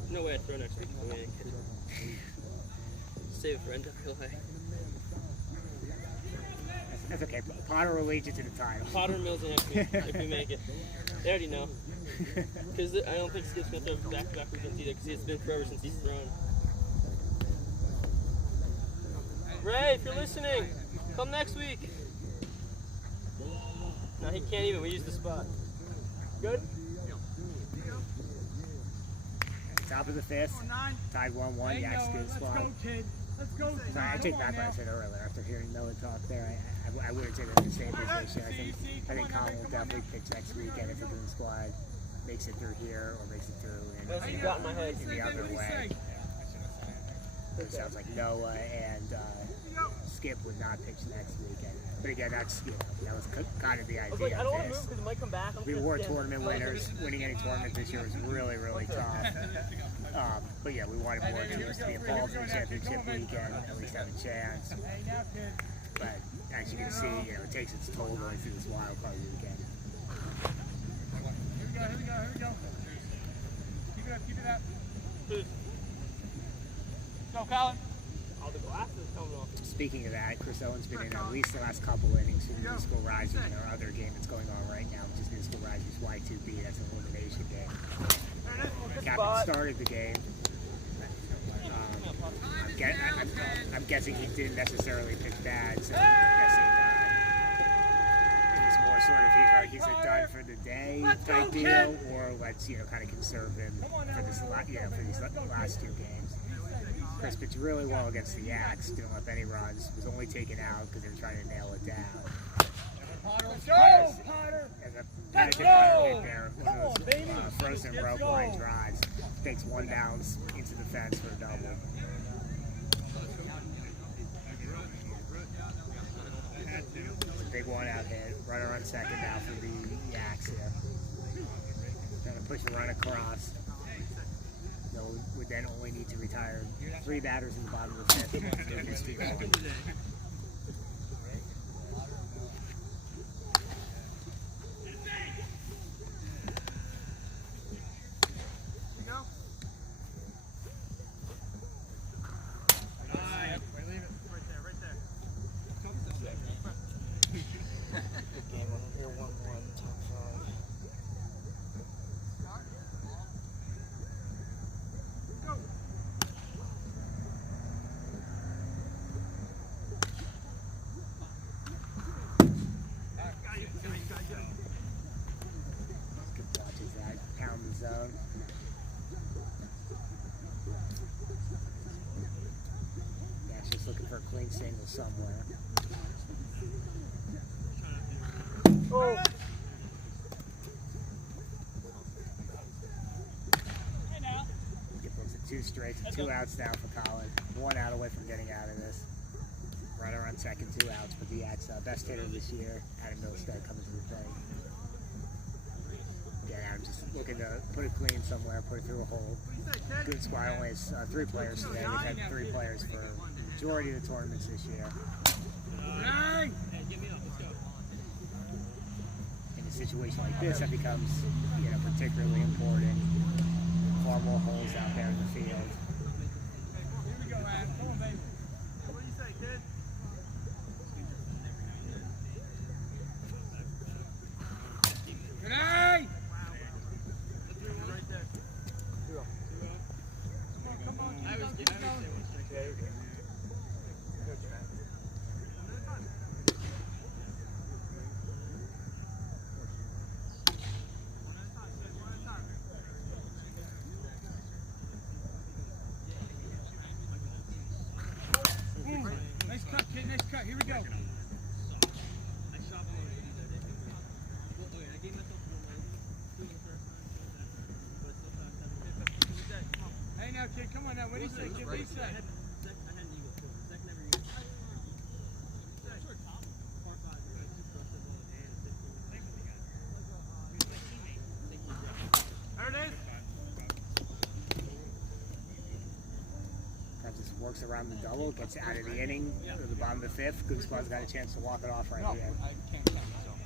No way I'd throw next week. I mean, save it for NWA. That's okay. Potter will lead you to the title. Potter and Milzy next week, if we make it. They already know. Because I don't think Skip's going to throw back-to-back weekends either, because it's been forever since he's thrown. Ray, if you're listening, come next week. No, he can't even. We used the spot. Good? Top of the 5th. Tied 1-1. Yaks Goon Squad. Let's go. Sorry, I take back what I said earlier. After hearing Noah talk there, I would have taken the same position. I think Colin will definitely pitch next weekend if the Goon Squad makes it through here or makes it through That's what you got in my head. in the other way. It sounds like Noah and Skip would not pitch next weekend. But again, that was kind of the I was idea like, I don't of want to move this. because it might come back. We were tournament winners. Winning any tournament this year was really, really tough. But yeah, we wanted more teams to be involved in the championship weekend, at least have a chance. But as you can see, it takes its toll going through this wildcard weekend. Here we go. Keep it up. Go, Colin. All the glasses coming off. Speaking of that, Chris Owen's been in at least the last couple innings for the Musical Risers in our other game that's going on right now, which is Musical Risers Y2B. That's an elimination game. Captain started the game. I'm guessing he didn't necessarily pitch bad, so I'm guessing it was more sort of he's a done for the day type deal, or let's kind of conserve him for this for these last 2 games. Chris pitched really well against the Yaks, didn't let up any runs, was only taken out because they were trying to nail it down. Let's go, Potter. As Let's go! There. One of those frozen rope line drives. Takes one bounce into the fence for a double. It's a big one out hit. Runner on second now for the Yaks here. Trying to push the run across. They'll would then only need to retire 3 batters in the bottom of the fifth. Zone. Yeah, just looking for a clean single somewhere. Oh. It looks at 2 straights, 2 outs now for Colin. 1 out away from getting out of this. Runner on second, 2 outs, but the Yaks best hitter this year, Milsted coming to the thing. Yeah, I'm just looking to put it clean somewhere, put it through a hole. Goon Squad only has 3 players today. They've had 3 players for the majority of the tournaments this year. In a situation like this, that becomes, particularly important. Far more holes out there in the field. Here we go, Ryan. Come on, baby. What do you say, kid? Good night! Right there. Come on, keep going, keep going. Nice cut, kid, nice cut. Here we go. Hey now, kid, come on now. What do you say, kid? What do you say? There it is. Prentiss works around the double, gets out of the inning to the bottom of the 5th. Goon Squad's got a chance to walk it off right here. I can't count myself.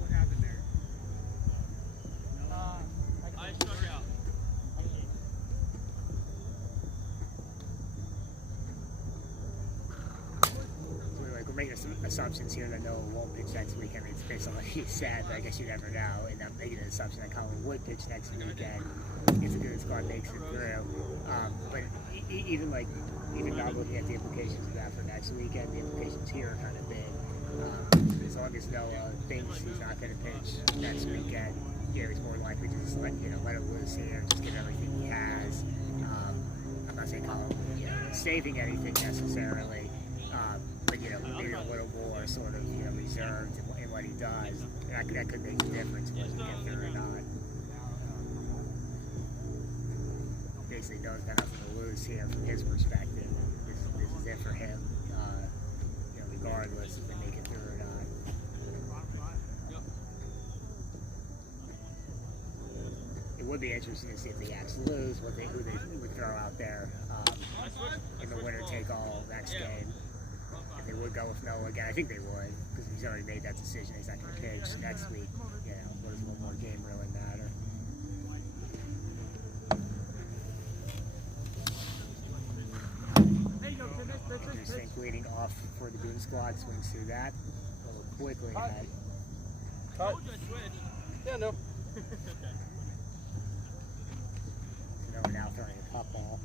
What happened there? I struck out. We're making some assumptions here that Noah won't pitch next weekend. It's based on what he said, but I guess you never know. And I'm making an assumption that Colin would pitch next weekend if the Goon Squad makes it through. But even not looking at the implications of that for next weekend, the implications here are kind of big. As long as Noah thinks he's not going to pitch next weekend, he's more likely to just let it loose here, just give everything he has. I'm not saying Colin saving anything necessarily. But maybe a little more sort of reserved in what he does, and that could make a difference whether he gets there or not. Basically, knows got nothing to lose here from his perspective. This is it for him, regardless if they make it through or not. It would be interesting to see if the Yaks lose, who they would throw out there in the winner-take-all next game. If they would go with Noah again, I think they would, because he's already made that decision. He's not going to pitch next week. What does one more game really matter? Andrius Fink leading off for the Goon Squad, swings through that. A little quickly ahead. Cut. Yeah, no. Noah now throwing a pop ball.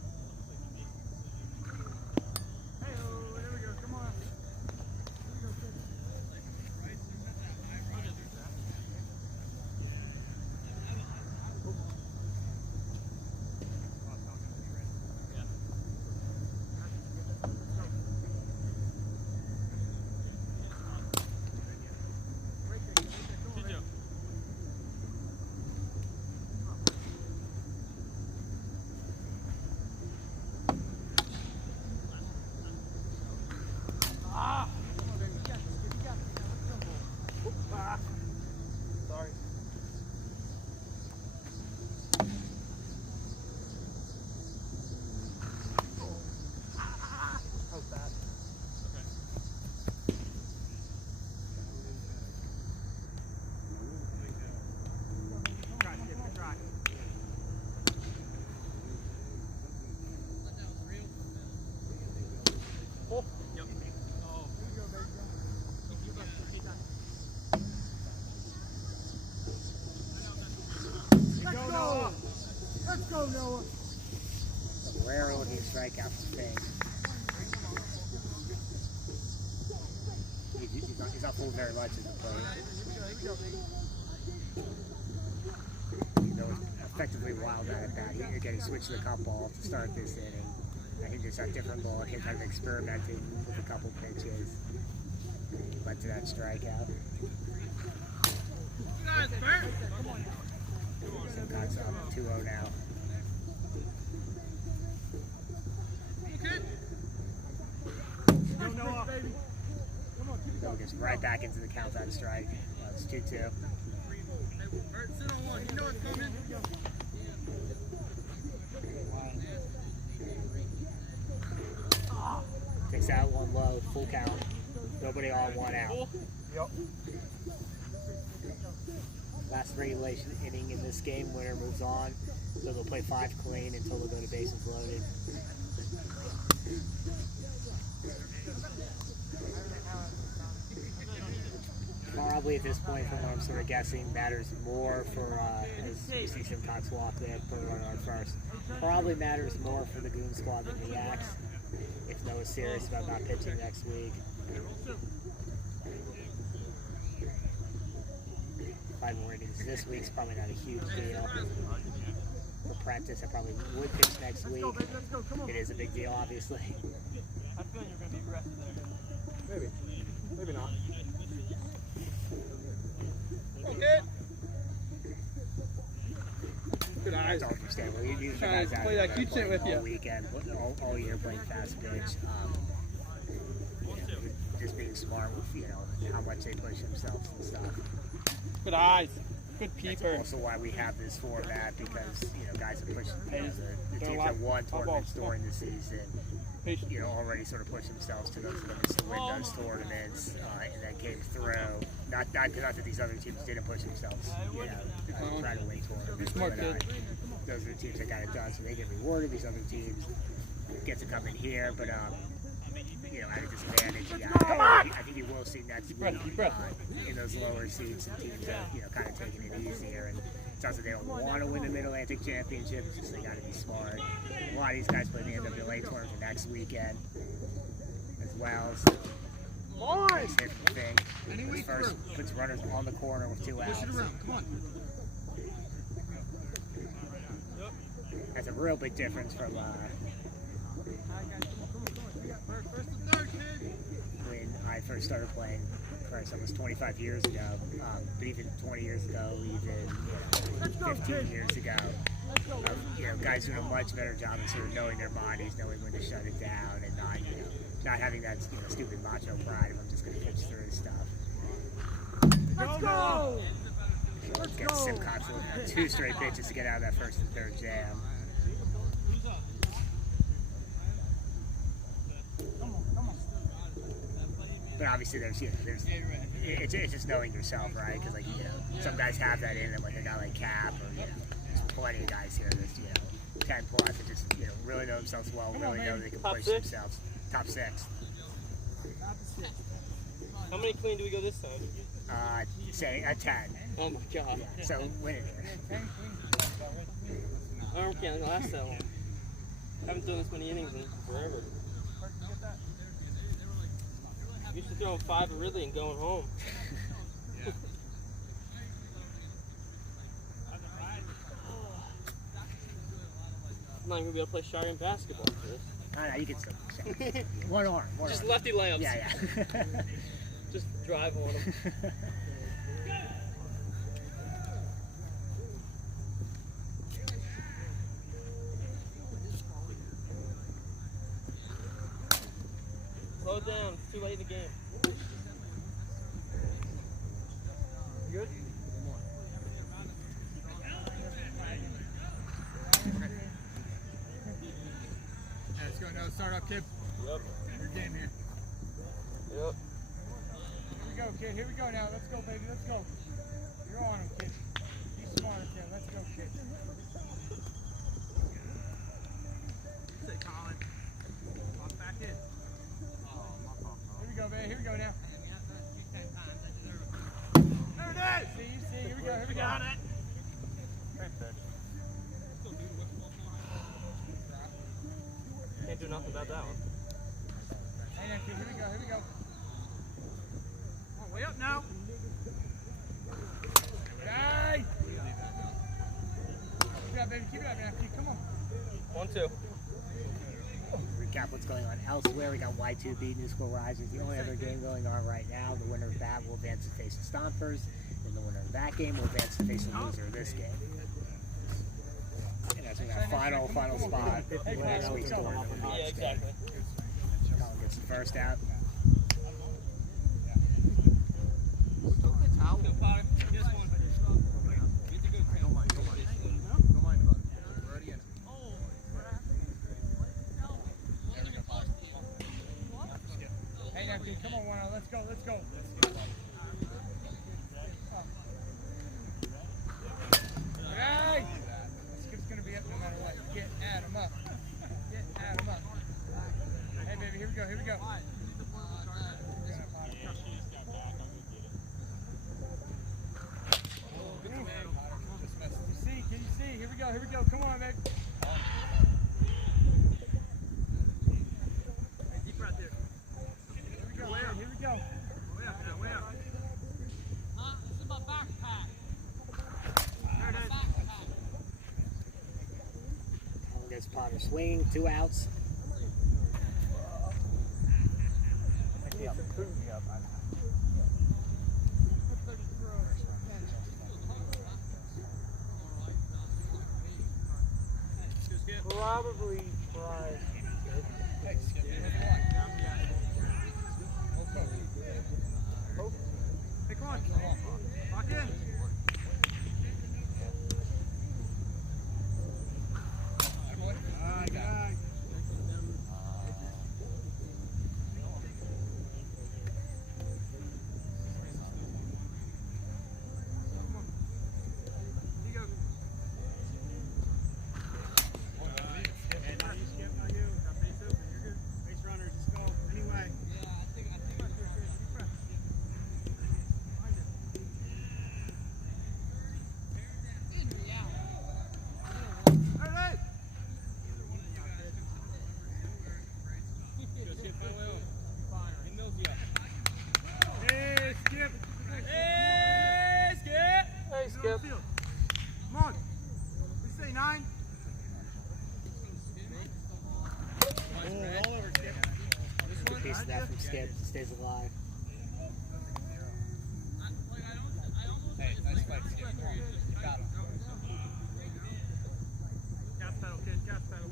not pulled very much at the plate. You know, effectively wild at that. Again, he switched to the cup ball to start this inning. I think just a different ball, him kind of experimenting with a couple pitches. Led to that strikeout. Simcox up 2-0 now. So gets right back into the count on strike. It's 2-2. Sit on one. You know it's coming. Takes out one low, full count. Nobody on, one out. Yep. Last regulation inning in this game. Winner moves on. So they'll play 5 clean until they go to bases loaded. Probably at this point, from what I'm sort of guessing, matters more for, as you see Simcox walk there, put a runner on first. Probably matters more for the Goon Squad than the Yaks, if Noah's serious about not pitching next week. 5 more innings this week's probably not a huge deal. For Prentiss, I probably would pitch next week. It is a big deal, obviously. I feel you're going to be rested there. Maybe. Maybe not. Okay. Good eyes. That's understandable. You Trying to play that cute shit with you. All weekend, all year playing fast pitch. Just being smart with, how much they push themselves and stuff. Good eyes. Good That's peeper. also why we have this format, because guys are pushing. The teams that won tournaments during the season, already sort of push themselves to those limits to win those tournaments, and then came through. Not that these other teams didn't push themselves, trying to win tournaments. Smart kid. Those are the teams that got it done, so they get rewarded. These other teams get to come in here, but at a disadvantage. I think you will see next week in those lower seeds, some teams that kind of taking it easier, and it's not that they don't want to win the Mid Atlantic Championship. It's just they got to be smart. A lot of these guys play the NWA tournament next weekend as well. So nice hit from Fink. His first puts runners on the corner with 2 outs. Come on. That's a real big difference from when I first started playing. Almost 25 years ago, but even 20 years ago, even 15 years ago, guys doing a much better job of sort of knowing their bodies, knowing when to shut it down, and not having that stupid macho pride of I'm just going to pitch through stuff. Let's go! Get Simcox with 2 straight pitches to get out of that first and third jam. But obviously, it's just knowing yourself, right? Because some guys have that in them, like a guy like Cap, or there's plenty of guys here that's 10 plus that just really know themselves well, really know they can push themselves. Top 6. How many clean do we go this time? Say a 10. Oh my god. Yeah, so win it. I don't can't last that long. I haven't done this many innings in forever. Used to throwing 5 at Ridley and going home. I'm not even gonna be able to play Cheyenne basketball for this. No, you can still. One arm. Just arm. lefty layups. Yeah. Just drive on them. Slow it down. It's too late in the game. Good? Let's go. No, start up, kid. Yep. Your game here. Yep. Here we go, kid. Here we go now. Let's go, baby. Let's go. You're on him, kid. Be smart, kid. Let's go, kid. Say, Colin. Walk back in. Here we go, baby. Here we go now. There it is! See, here we go. Here we go. Got it. Can't do nothing about that one. Hang on, kid. Here we go. Here we go. Oh, way 1-2. Recap what's going on elsewhere. We got Y2B, New School Risers. The only other game going on right now. The winner of that will advance to face the Stompers. And the winner of that game will advance to face the loser of this game. And that's in that final spot for next week's tournament. Yeah, exactly. Colin gets the first out. Hey, now, dude, come on, Warner. Let's go. Hey! Skip's going to be up no matter what. Get Adam up. Hey, baby, here we go. Can you see? Here we go. Come on, baby. Hey, deep breath here. Here we go. Way up now, way up. This is my backpack. There it is. Colin gets Potter swinging, 2 outs. Probably try. Hey, Skip. Hey, come on. Lock in. Skip. Come on. We say 9. All over, Skip. Good piece of that from Skip. Stays alive. Hey, nice fight, Skip. You got him. Gas pedal, kid. Gas pedal.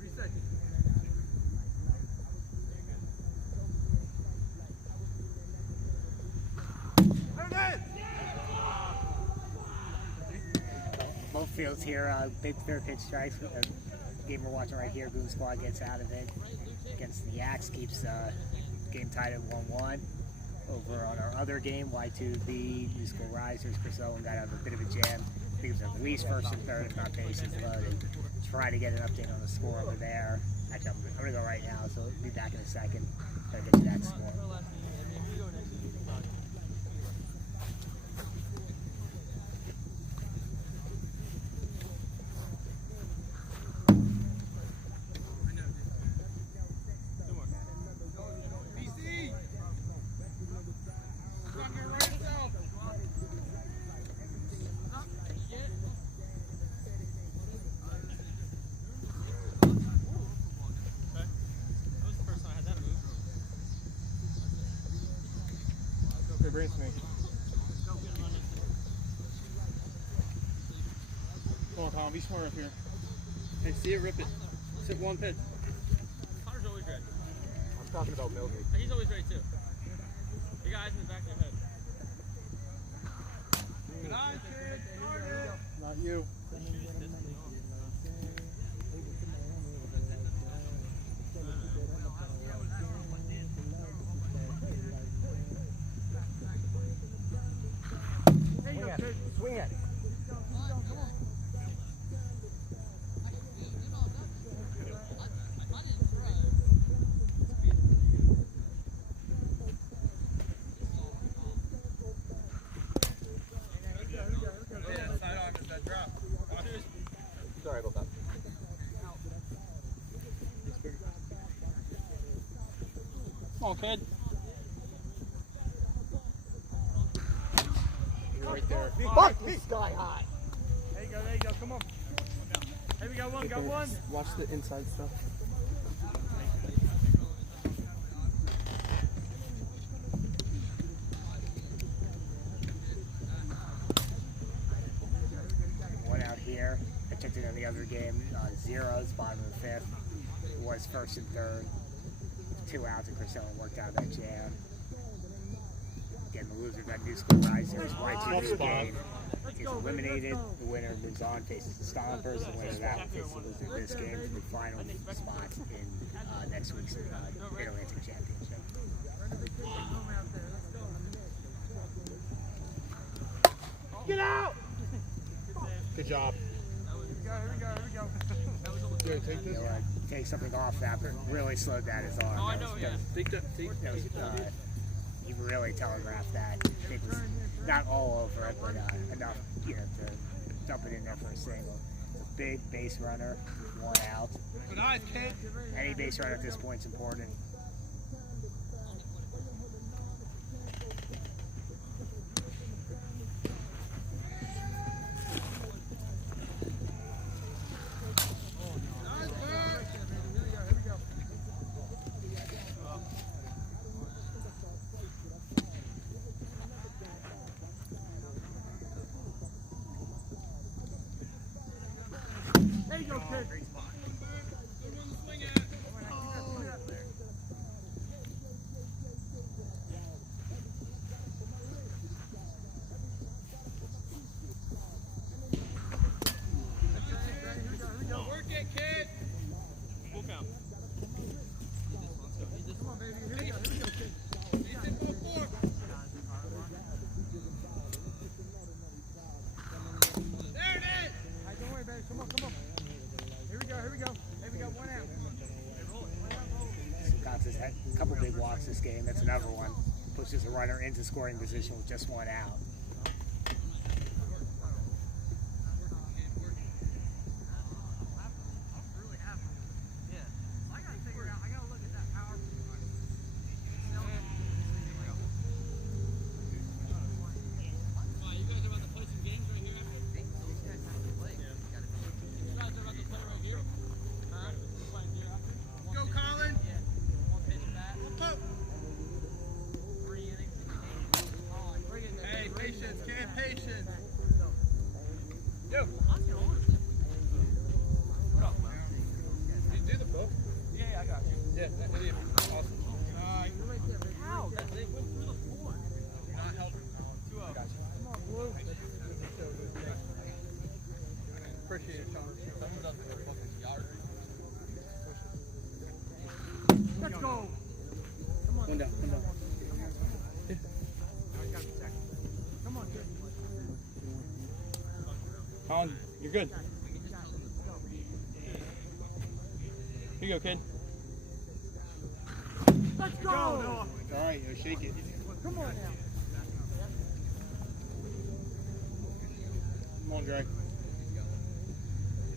Reset. Both fields here, big third pitch strikes. The game we're watching right here, Goon Squad gets out of it against the Yaks, keeps game tied at 1-1. Over on our other game, Y2B, New School Risers, Chris Owen got out of a bit of a jam. I think it was at least first and third, if not bases loaded. Try to get an update on the score over there. Actually, I'm going to go right now, so I'll be back in a second. Gotta get you that score. Bring it to me. Come on, Colin, be smart up here. Hey, see it, rip it. Sit 1 pitch. Connor's always ready. I'm talking about Milzy. He's always ready too. You got eyes in the back of your head. Good eye, kid. Target. Not you. Swing at it. Sorry about that. Come on, kid. Right right there. Fuck this guy high. There you go, come on. Here we go, got one. Watch the inside stuff. One out here. I checked it on the other game. Zeros, bottom of the fifth. Was first and third. 2 outs, and Chris Ellen worked out that jam. Again, the loser got new score risers. Y2 game is eliminated. The winner moves on, faces the Stompers. The winner of that one faces the loser of this game for the final spots in next week's Mid Atlantic Championship. Get out! Good job. Here we go. Here, take this. Take something off that, but really slowed that his arm. Oh, I know, yeah. Take that. Take That was, he really telegraphed that. It was not all over it, but enough, to dump it in there for a single. It's a big base runner, 1 out. Good eyes, kid. Any base runner at this point is important. There you go, kid. Work it, kid. Full count. Come on, baby. Here we go, kid. There it is. Don't worry, baby. Come on. Here we go. 1 out. Simcox has had a couple big walks this game. That's another one. Pushes a runner into scoring position with just 1 out. Go, Colin. Hey, patience, kid, patience. Yo. Did you do the book? Yeah, I got you. Yeah, that idiot. Awesome. You're right there, baby. How? That thing went through the floor. You're not helping. 2-0. Gotcha. Come on, Blue. Appreciate it, Sean. Let's go. Come on. One down. Come on, kid. Colin, you're good. Here you go, kid. Let's go. All right, shake it. Come on now. Come on, Drake.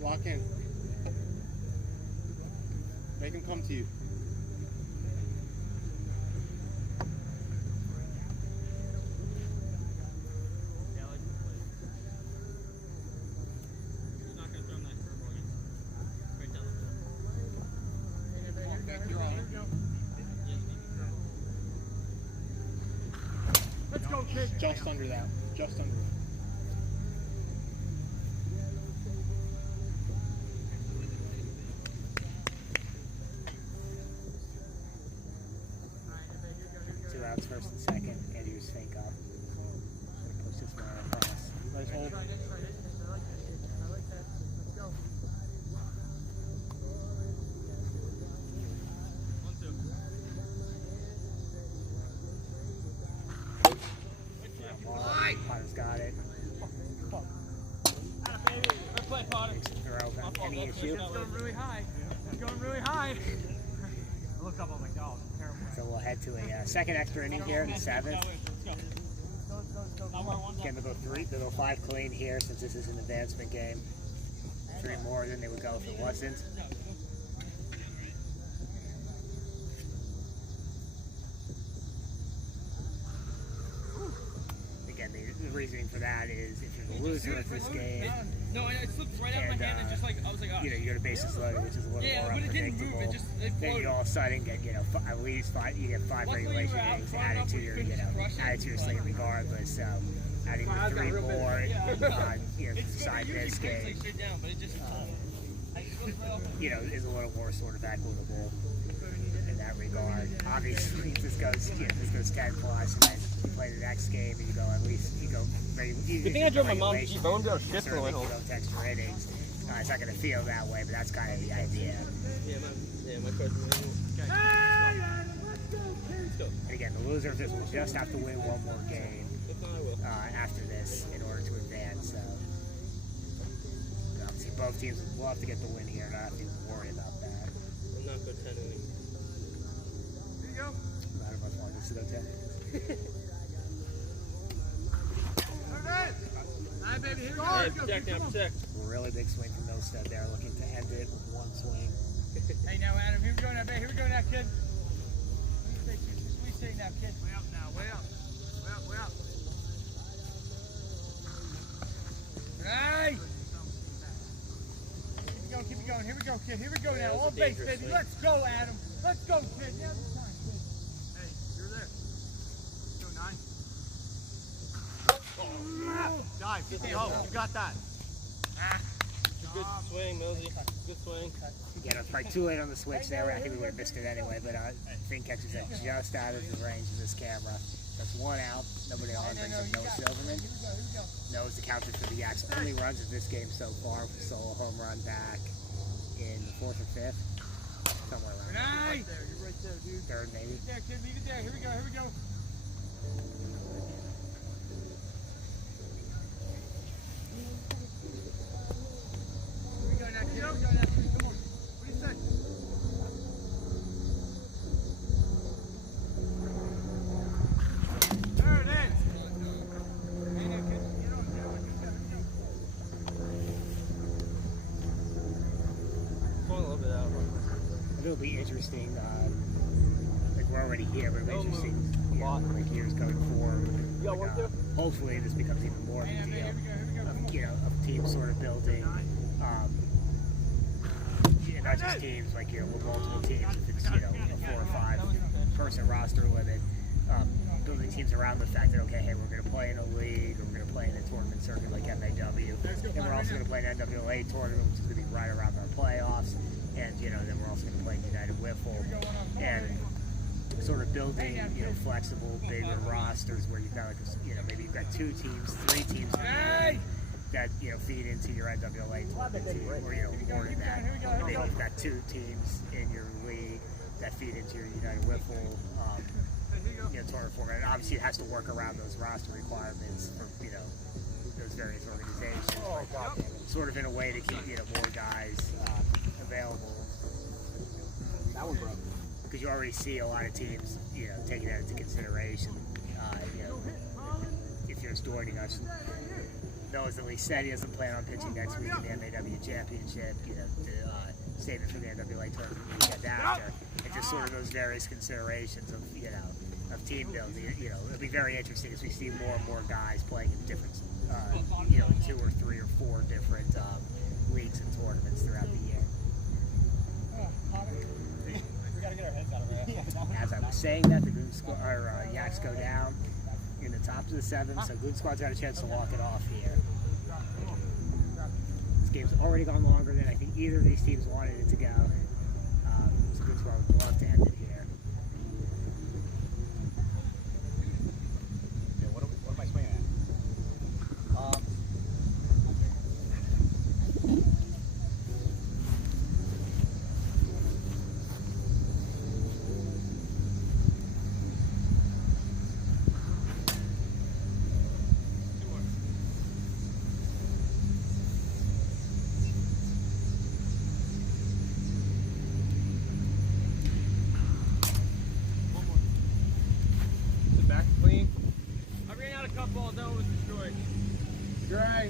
Lock in. Make him come to you. Let's go, kid. Just under that. Just under. Two outs, first and second. Andrius Fink up. Push this one across. Nice hold. Potter's got it. Any issue? It's going really high. It's going really high. I looked up, I'm like, oh, it's terrible. So we'll head to a second extra inning here in the 7th. Again, they'll go 5 clean here since this is an advancement game. 3 more than they would go if it wasn't. Again, the reason reasoning for that is if you're the loser of this game, No, it slipped right out of my hand and just like, I was like, oh. you know, you go to bases loaded, which is a little more but it didn't move. unpredictable. It just, it Then floated. you all of a sudden get, you know, at least five, you get 5 regulation innings added to your, you know, added to your slate regardless. So adding the 3 more, you know, side this game, you know, is a little more sort of equitable in that regard. Obviously, if this goes, you know, this goes 10 plus, and then you play the next game, and you go at least you go. Good thing I drove my mom to keep going to shift for my home. Extra innings. It's not going to feel that way, but that's kind of the idea. My cousin. And again, the loser of this will just have to win one more game after this in order to advance. So obviously, both teams will have to get the win here. Not have to worry about that. I'm not go 10 innings. Here you go. None of us want this to go 10. All right, baby, here we go. Check now, check. Really big swing from Milsted there, looking to end it with one swing. Hey, now, Adam, here we go now, baby. Here we go now, kid. What do you say now, kid? Way up now, way up. Way up, way up. Right. Keep it going. Here we go, kid. Here we go now. All base, baby. swing. Let's go, Adam. Let's go, kid. Now's the time, kid. Hey, you're there. Go, 9. Dive. Go. You got that. Good swing, Milzy. Good swing. Again, it was probably too late on the switch there. I think we would have missed it anyway, but Fink catches it just out of the range of this camera. That's 1 out. Nobody on, brings up Noah Silverman. Noah's accounted for the Yaks' only runs of this game so far. We saw a home run back in the 4th or 5th. Somewhere around there. Right there. You're right there, dude. 3rd maybe. Leave it there, kid. Leave it there. Here we go. Here we go. Here we go now, kid. Here we go now. Come on. What do you say? There it is. Hey, now, kid. Get on. Here we go. Pulling a little bit out. It'll be interesting. Like we're already here, but it'll be interesting. You know, like years going forward. Like, hopefully, this becomes even more of a deal. You know, of teams sort of building. Yeah, not just teams like with multiple teams. If it's a 4 or 5 person roster limit. Building teams around the fact that okay, hey, we're going to play in a league, or we're going to play in a tournament circuit like MAW, and we're also going to play an NWA tournament, which is going to be right around our playoffs. And then we're also going to play United Wiffle, and sort of building flexible, bigger rosters where you've got like maybe you've got 2 teams, 3 teams that feed into your NWA tournament team, or more than that. Maybe you've got 2 teams in your league that feed into your United Wiffle tournament format. And obviously, it has to work around those roster requirements for those various organizations. Sort of in a way to keep more guys available. That one broke. Because you already see a lot of teams, taking that into consideration. If you're just joining us, Noah's at least said he doesn't plan on pitching next week in the MAW championship. To save it for the NWA tournament the weekend after, and just sort of those various considerations of of team building. It'll be very interesting as we see more and more guys playing in different, 2 or 3 or 4 different leagues and tournaments throughout the year. We gotta get our heads out of there. As I was saying that, the Goon Squad, or Yaks go down in the top of the 7th, so Goon Squad's got a chance to walk it off here. This game's already gone longer than I think either of these teams wanted it to go. So Goon Squad would love to end it here. What am I swinging at? Ball down was destroyed. Dry,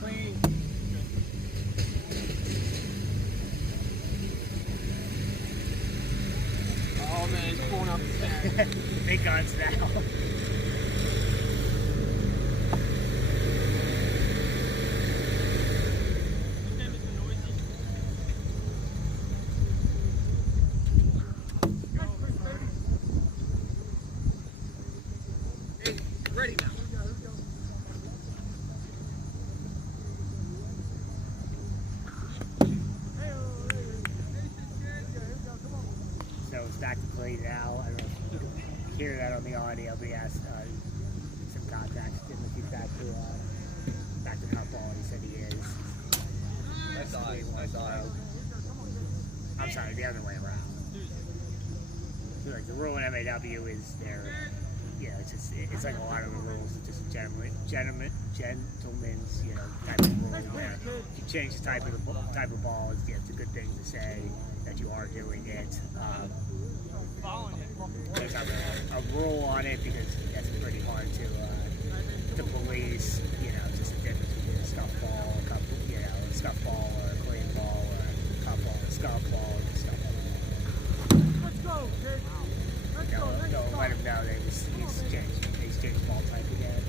clean. Oh man, he's pulling out the stack. Big guns now. back to play now. I don't know if you can hear that on the audio, but he asked some contacts. Didn't look he's back to top ball. He said he is. Nice eye. I'm sorry, the other way around. So like the rule in MAW is there. Yeah, it's like a lot of the rules. It's just a gentleman's type of rule. Where if you change the type of ball, it's a good thing to say that you are doing it. There's not a rule on it because that's pretty hard to police. It's just a difference between a scuff ball, a scuff ball, or a clean ball, or a cup ball, a scuff ball, and stuff like that. Let's go, kid. They'll let him know that he's changed ball type again.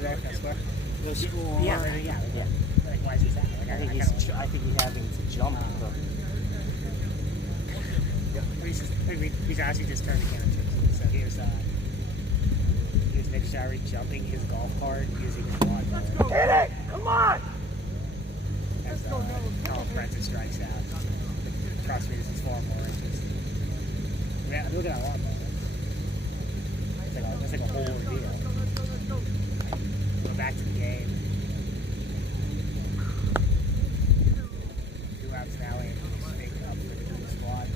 That? That's what? No school. Yeah. Like, why is this happening? I think he's having to jump. He's actually just turned the camera. So here's Nick Shirey jumping his golf cart using his quad. Let's go. Hit it! Come on! As Prentiss strikes out. Trust me, this is far more interesting. Look at that long ball. It's like a whole ordeal. Go back to the game. 2 outs now, and Fink up for the Goon Squad.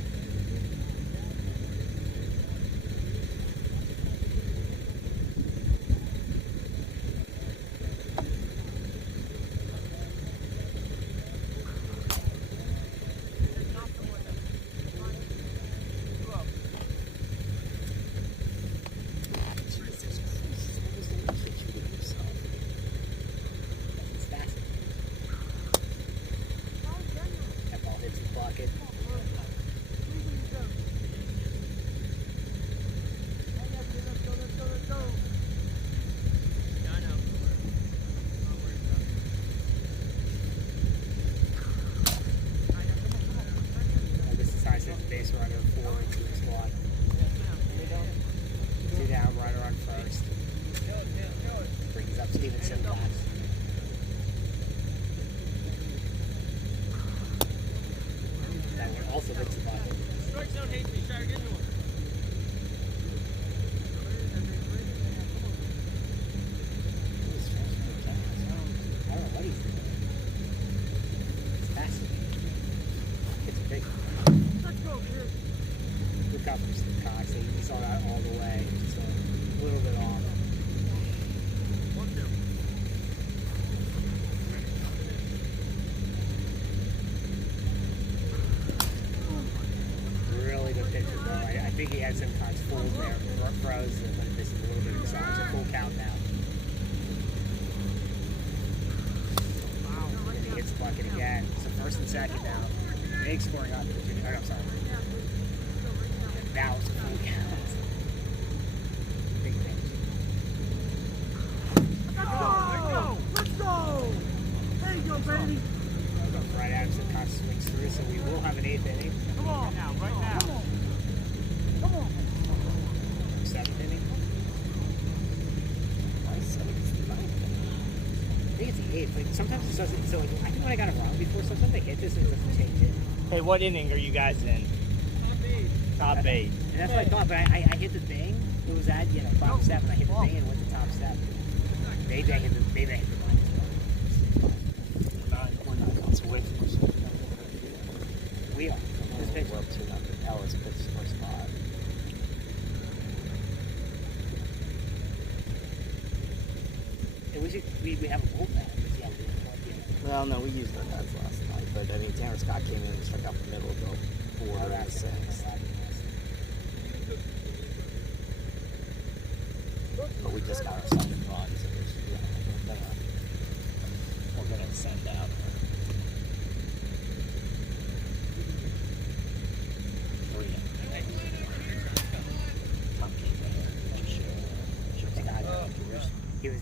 Base runner for the Goon Squad. 2 down, runner on first. Brings up Simcox. That one also hits the bucket. Strike zone hates me, Shire, get into one. I don't know what he's doing. It's fascinating. It's a big one. Look up from Simcox. He saw that all the way. Just a little bit off. Really good pitcher, though. I think he had Simcox full there. Frozen, but this is a little bit inside. It's a full count now. And he hits the bucket again. So first and second now. Big scoring opportunity. Oh, no, sorry. Now it's a full count. Big pitch. Let's go! There you go, baby! Right out of Simcox swings through, so we will have an 8th inning. Come on now, right now. Come on. 7th inning. I think it's the 8th. Like, sometimes it doesn't. So, like, I think when I got it wrong before, sometimes I hit this and it doesn't change it. Hey, what inning are you guys in? Top 8. And that's what I thought, but I hit the thing. It was at, bottom 7. I hit the thing and went to top 7. They hit the minus 9 counts away from us. We are. This pitch. We're up 2-0. Ellis pitched first 5. And we have a bullpen. Well, no, we used our guys last night, but I mean, Terrence Scott came in and struck out the middle of the 4 to 6. But we just got ourselves in runs, so we're gonna send out.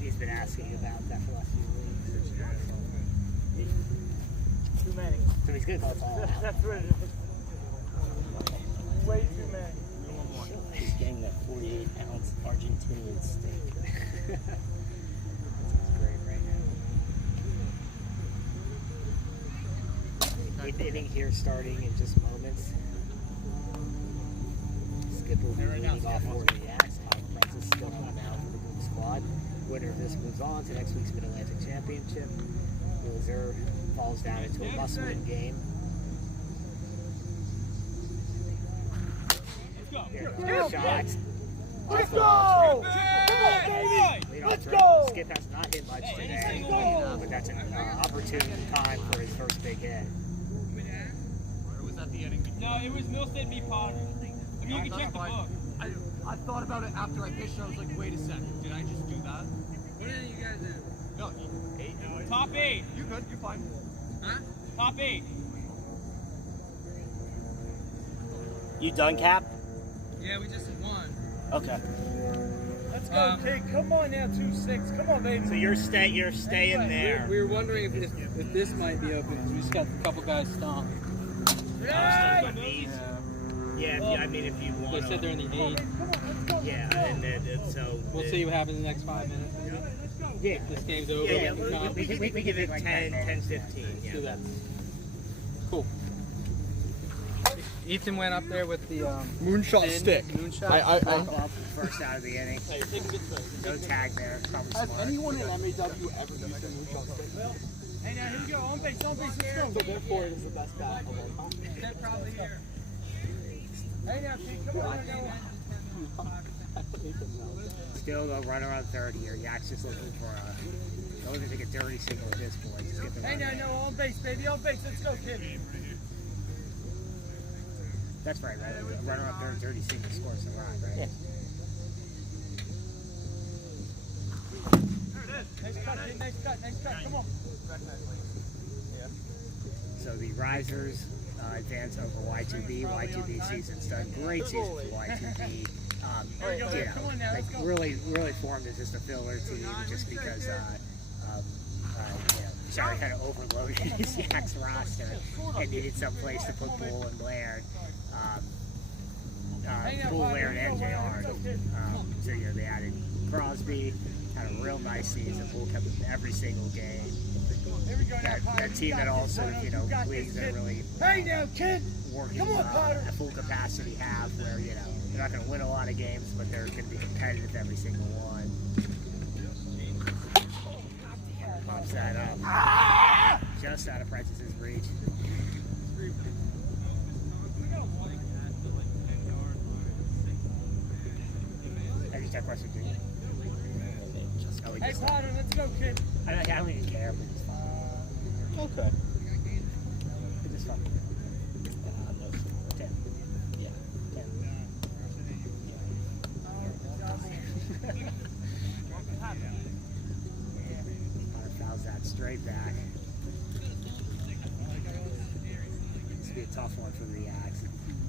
He's been asking about that for the last few weeks. Too many. So he's good. That's all. That's what it is. Way too many. He's getting that 48-ounce Argentinian steak. That's great right now. 8th inning here starting in just moments. Skip will be leading off for the Yaks. Prentiss still on the mound for the Goon Squad. Winner of this moves on to next week's Mid Atlantic Championship. Loser falls down into a must-win game. Shots. Let's go! Let's go! Skip has not hit much today, but that's an opportune time for his first big hit. Or was that the inning? No, it was Milsted, me, Potter. I mean, you can check the book. I thought about it after I pitched, and I was like, wait a second, did I just do that? What did you guys do? No, 8. Top 8. You're good, you're fine. Huh? Top 8. You done, Cap? Yeah, we just won. Okay. Let's go, kid. Come on now, 2-6. Come on, baby. So you're staying there. We were wondering if this might be open because we just got a couple guys stomped. Yeah, if you want. They said they're in the 8. Yeah, and then so. We'll see what happens in the next 5 minutes. Yeah. This game's over. Yeah, we give it like 10, 15. Let's do that. Cool. Ethan went up there with the Moonshot stick. Moonshot. I first out of the inning. No tag there. Probably Has smart. anyone in MAW ever used a moonshot stick? Hey, now, here we go. On base, let's go. So therefore, it is the best bat of all time. They're probably here. Hey, now, kid. Come on. Still the runner on third here. Yaks just looking for a. Don't even take a dirty single at this point. Just get the Hey, runner. now, no, on base, baby. On base. Let's go, kid. That's right, right? A runner on third, dirty single scores a run, right? Yeah. There it is. Nice cut, kid. Nice cut. Come on. So the Risers advance over Y2B. Y2B season's done. Great season for Y2B. Really formed as just a filler team just because Shari kind of overloaded his Yaks roster and needed some place to put Bull and Laird. Bull, Laird, and JR. So they added Crosby, had a real nice season. Bull kept him every single game. That team that all sort of, leagues that really working at full capacity have where, they're not going to win a lot of games, but they're going to be competitive every single one. Pops that up. Just out of Prentiss's reach. I just have a question, dude. Oh, Hey, Potter, let's go, kid. I don't even care, but it's fun. Okay. It's just fun. 10. Yeah. 10. Potter fouls that straight back. This will be a tough one for the Yaks.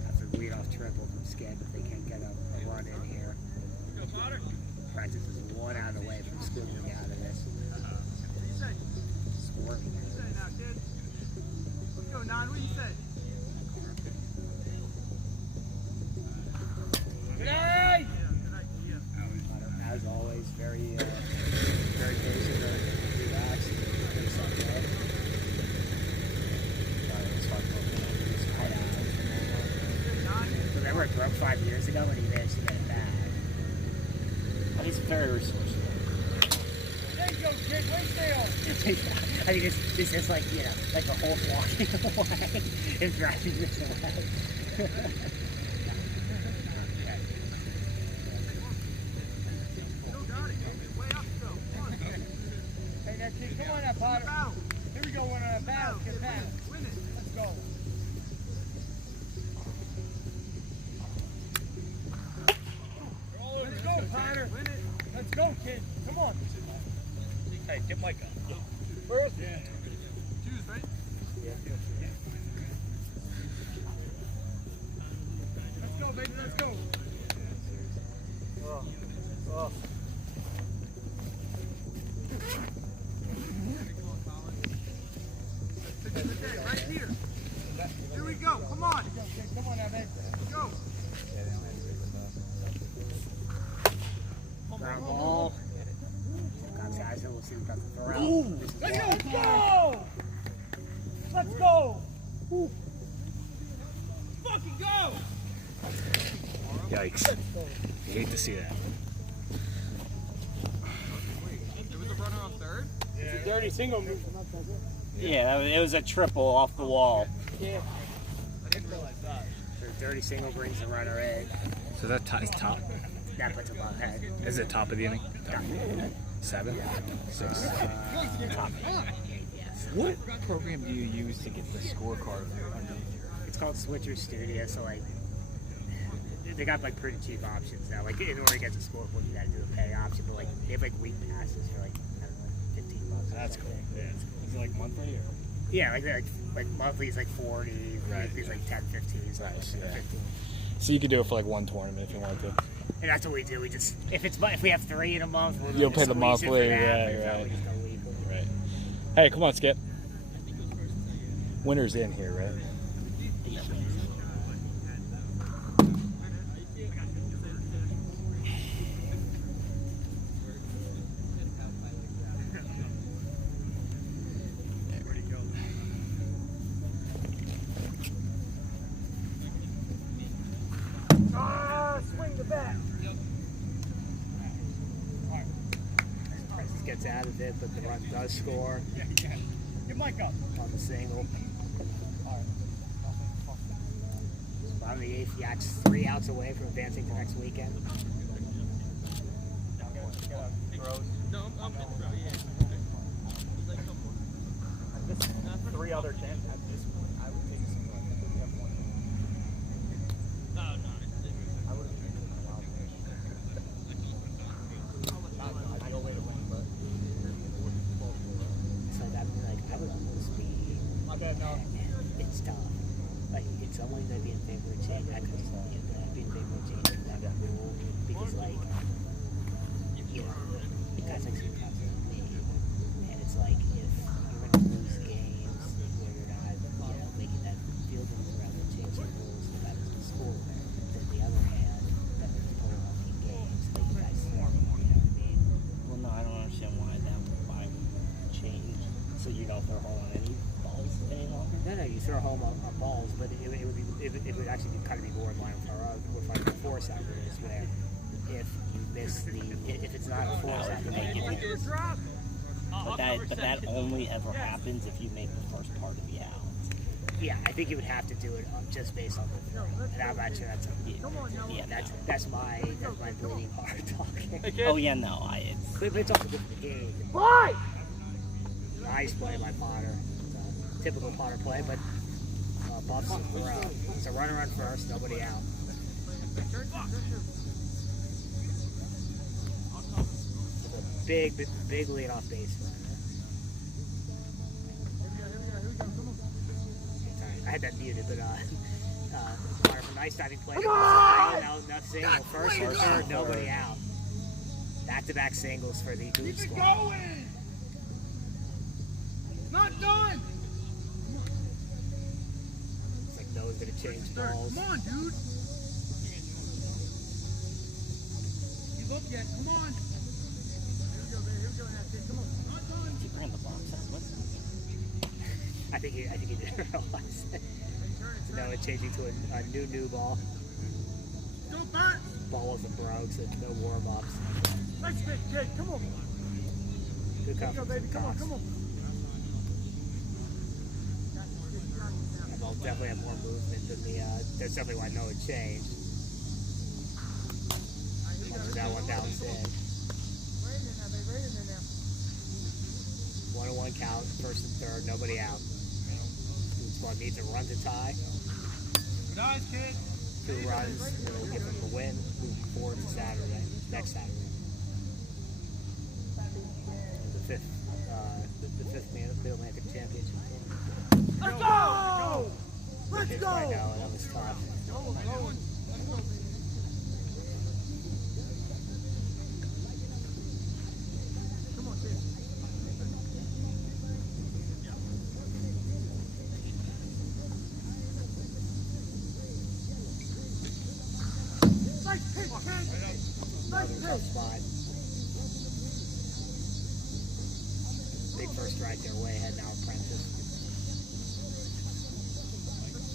After the leadoff triple from Skip, if they can't get a run in here. Prentiss is 1 out away from scooping out of this. Scoring. Now, kid. Let's go, 9. What do you say? Hey! As always, very patient, very relaxed, very soft. Remember it broke 5 years ago when he managed to get it back. He's very resourceful. There you go, kid. Way still. I think it's just like, like a whole walking away and driving this away. Hey, now, kid. Come on now, Potter. Here we go. We're on a battle. Get back. Win it. Let's go. Let's go, Potter. Win it. Let's go, kid. Come on. Hey, get my gun. First. Yeah. Choose, right? Let's go, baby. Let's go. Right here. Here we go. Come on. Come on now, man. Go. Ground ball. Guys, we'll see what got the throw. Let's go. Let's go. Yikes. You hate to see that. There was a runner on third? It's a dirty single move. Yeah, it was a triple off the wall. Yeah. I didn't realize that. So dirty single brings the runner in. So that is top. That puts him on head. Is it top of the inning? 7? 6. Top. What program do you use to get the scorecard underneath here? It's called Switcher Studio, so like they got like pretty cheap options now. Like in order to get the scoreboard, you gotta do a pay option, but like they have like week passes for like I don't know, $15. That's cool. Yeah, that's cool. Is it like monthly or? Yeah, like monthly is like 40, weekly is like 10, 15, so Nice, yeah. 15. So you could do it for like one tournament if you wanted to. And that's what we do. We just if we have 3 in a month, we'll You'll just pay the squeeze it for monthly, that, yeah, but right. we just go weekly. Right. Hey, come on, Skip. Winter's in here, right? Swing the bat. Prentiss gets out of it, but the run does score Get Mike up. on the single. Bottom of the 8th, Yaks 3 outs away from advancing to next weekend. No, I'm mid throw, yeah. He's like, come on. 3 other chances at this point. I would take something like that. We have 1. No. I would have taken a wild Not the ideal way to win, but So that I would almost be. my bad, no. It's tough. Like in some ways, I'd be in favor of change. I could I'd be in favor of changing that rule because like you guys like Simcox and me, and it's like if you're gonna lose games where you're not making that fielding around and change the rules so that it's the score. But on the other hand, that would pull off in games that you guys form. You know what I mean? Well, no, I don't understand why that would change. So you don't throw home on any balls any longer? No, you throw home on balls, but it would actually kind of be more in line with our force out there is where if you miss if it's not a force out there, But that only ever happens if you make the first part of the out. yeah, I think you would have to do it just based on the throw. And I'm not sure that's that's my bleeding heart talking. Oh yeah, no, But it's also good for the game. Why? Nice play by Potter. Typical Potter play, but Buffs a throw. It's a runner on first, nobody out. Big lead off base runner. I had that muted, but Potter from nice diving play. Enough single. First and third, nobody out. Back-to-back singles for the Goon Squad. Going! Not done! It's like no one's gonna change balls. Come on, dude! You look yet, come on! He ran the box out. I think he didn't realize it. So now it's changing to a new ball. Go back! Ball wasn't broke, so no warm-ups. Nice big kid. Come on. Good Go, coverage. baby. Come on. Come on. They'll definitely have more movement than the. That's definitely why I know it changed. That one down 6. 1-1 count, first and third, nobody out. Goon Squad needs a run to tie. Good eyes, kid! 2 runs, and it'll give them the win. Moving forward to Saturday, next Saturday. The 5th Mid Atlantic Championship game. Let's go! Let's Kids go! might know, that was tough. Come on, kid. Nice pitch, Ken. Nice Another tough pitch. spot. Big first strike there, way ahead now, Prentiss.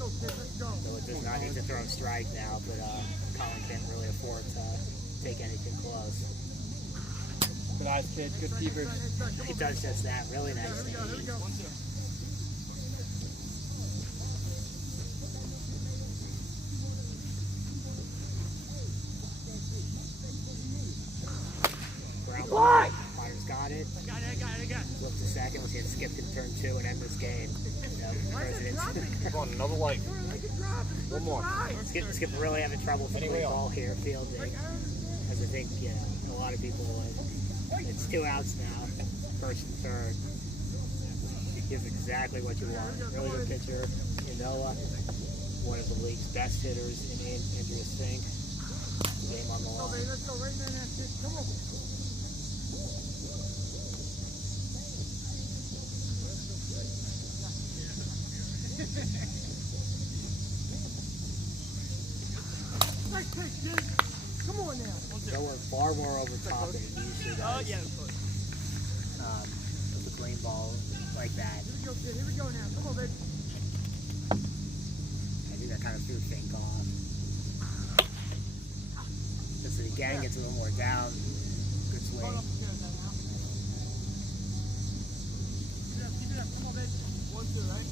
So it does not need to throw a strike now, but Colin can't really afford to take anything close. Good eyes, kid. Good keepers. He does just that. Really nice thing. Ground ball. Myers got it. I got it. Flip to second. We'll see it skip in turn 2 and end this game. President's. Come on, another light. One more. Skip really having trouble with the ball here, fielding. As I think, a lot of people, it's 2 outs now, first and third. He gives exactly what you want. Really good pitcher, one of the league's best hitters in Andrius Fink. Game on the line. Let's go right there, that's it. Come on. Nice pitch, dude. Come on now. So we're far more over top than it usually does. Oh, yeah. With the clean ball like that. Here we go, kid. Here we go now. Come on, baby. I think that kind of threw Fink off. Just again gets a little more down. Good swing. Hold up the stairs now. Keep it up. Come on, baby. 1-2, right?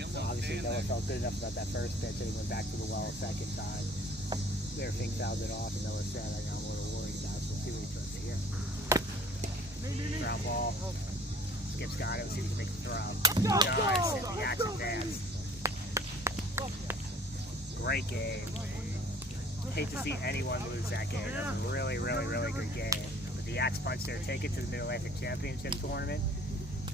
So obviously Noah felt good enough about that first pitch and he went back to the well a second time. There, Fink fouled it off and Noah said, I'm a little worried about it, so we'll see what he puts here. Ground ball. Skip's got it, let's see if he can make the throw. He does, and the Yaks advance. Great game. Hate to see anyone lose that game. That was a really, really, really good game. But the Yaks punched their ticket to the Mid Atlantic Championship tournament.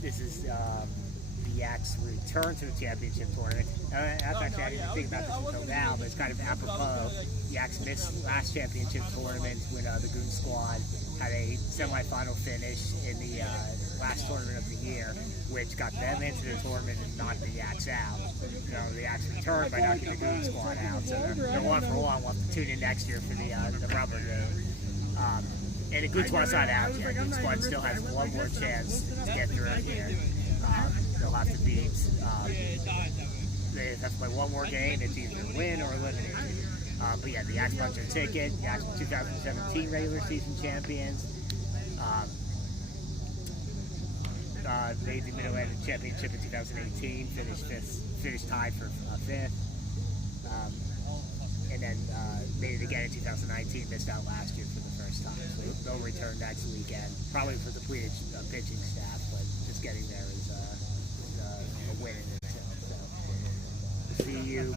This is the Yaks' return to the championship tournament. That's actually, I didn't think about this until now, but it's kind of apropos. Yaks missed last championship tournament when the Goon Squad had a semifinal finish in the last tournament of the year, which got them into the tournament and knocked the Yaks out. The Yaks returned by knocking the Goon Squad out, so they're 1-1. We'll have to tune in next year for the rubber game. And the Goon Squad's not out yet. The Goon Squad still has one more chance to get through here. They'll have to beat, they have to play one more game. It's either win or eliminate. But yeah, the Yaks punched their ticket. Yaks were 2017 regular season champions. Made the Mid Atlantic Championship in 2018. Finished tied for 5th. And then made it again in 2019. Missed out last year for the first time. So they'll return next weekend. Probably with a depleted pitching staff, but just getting there is a win in itself. So we'll see you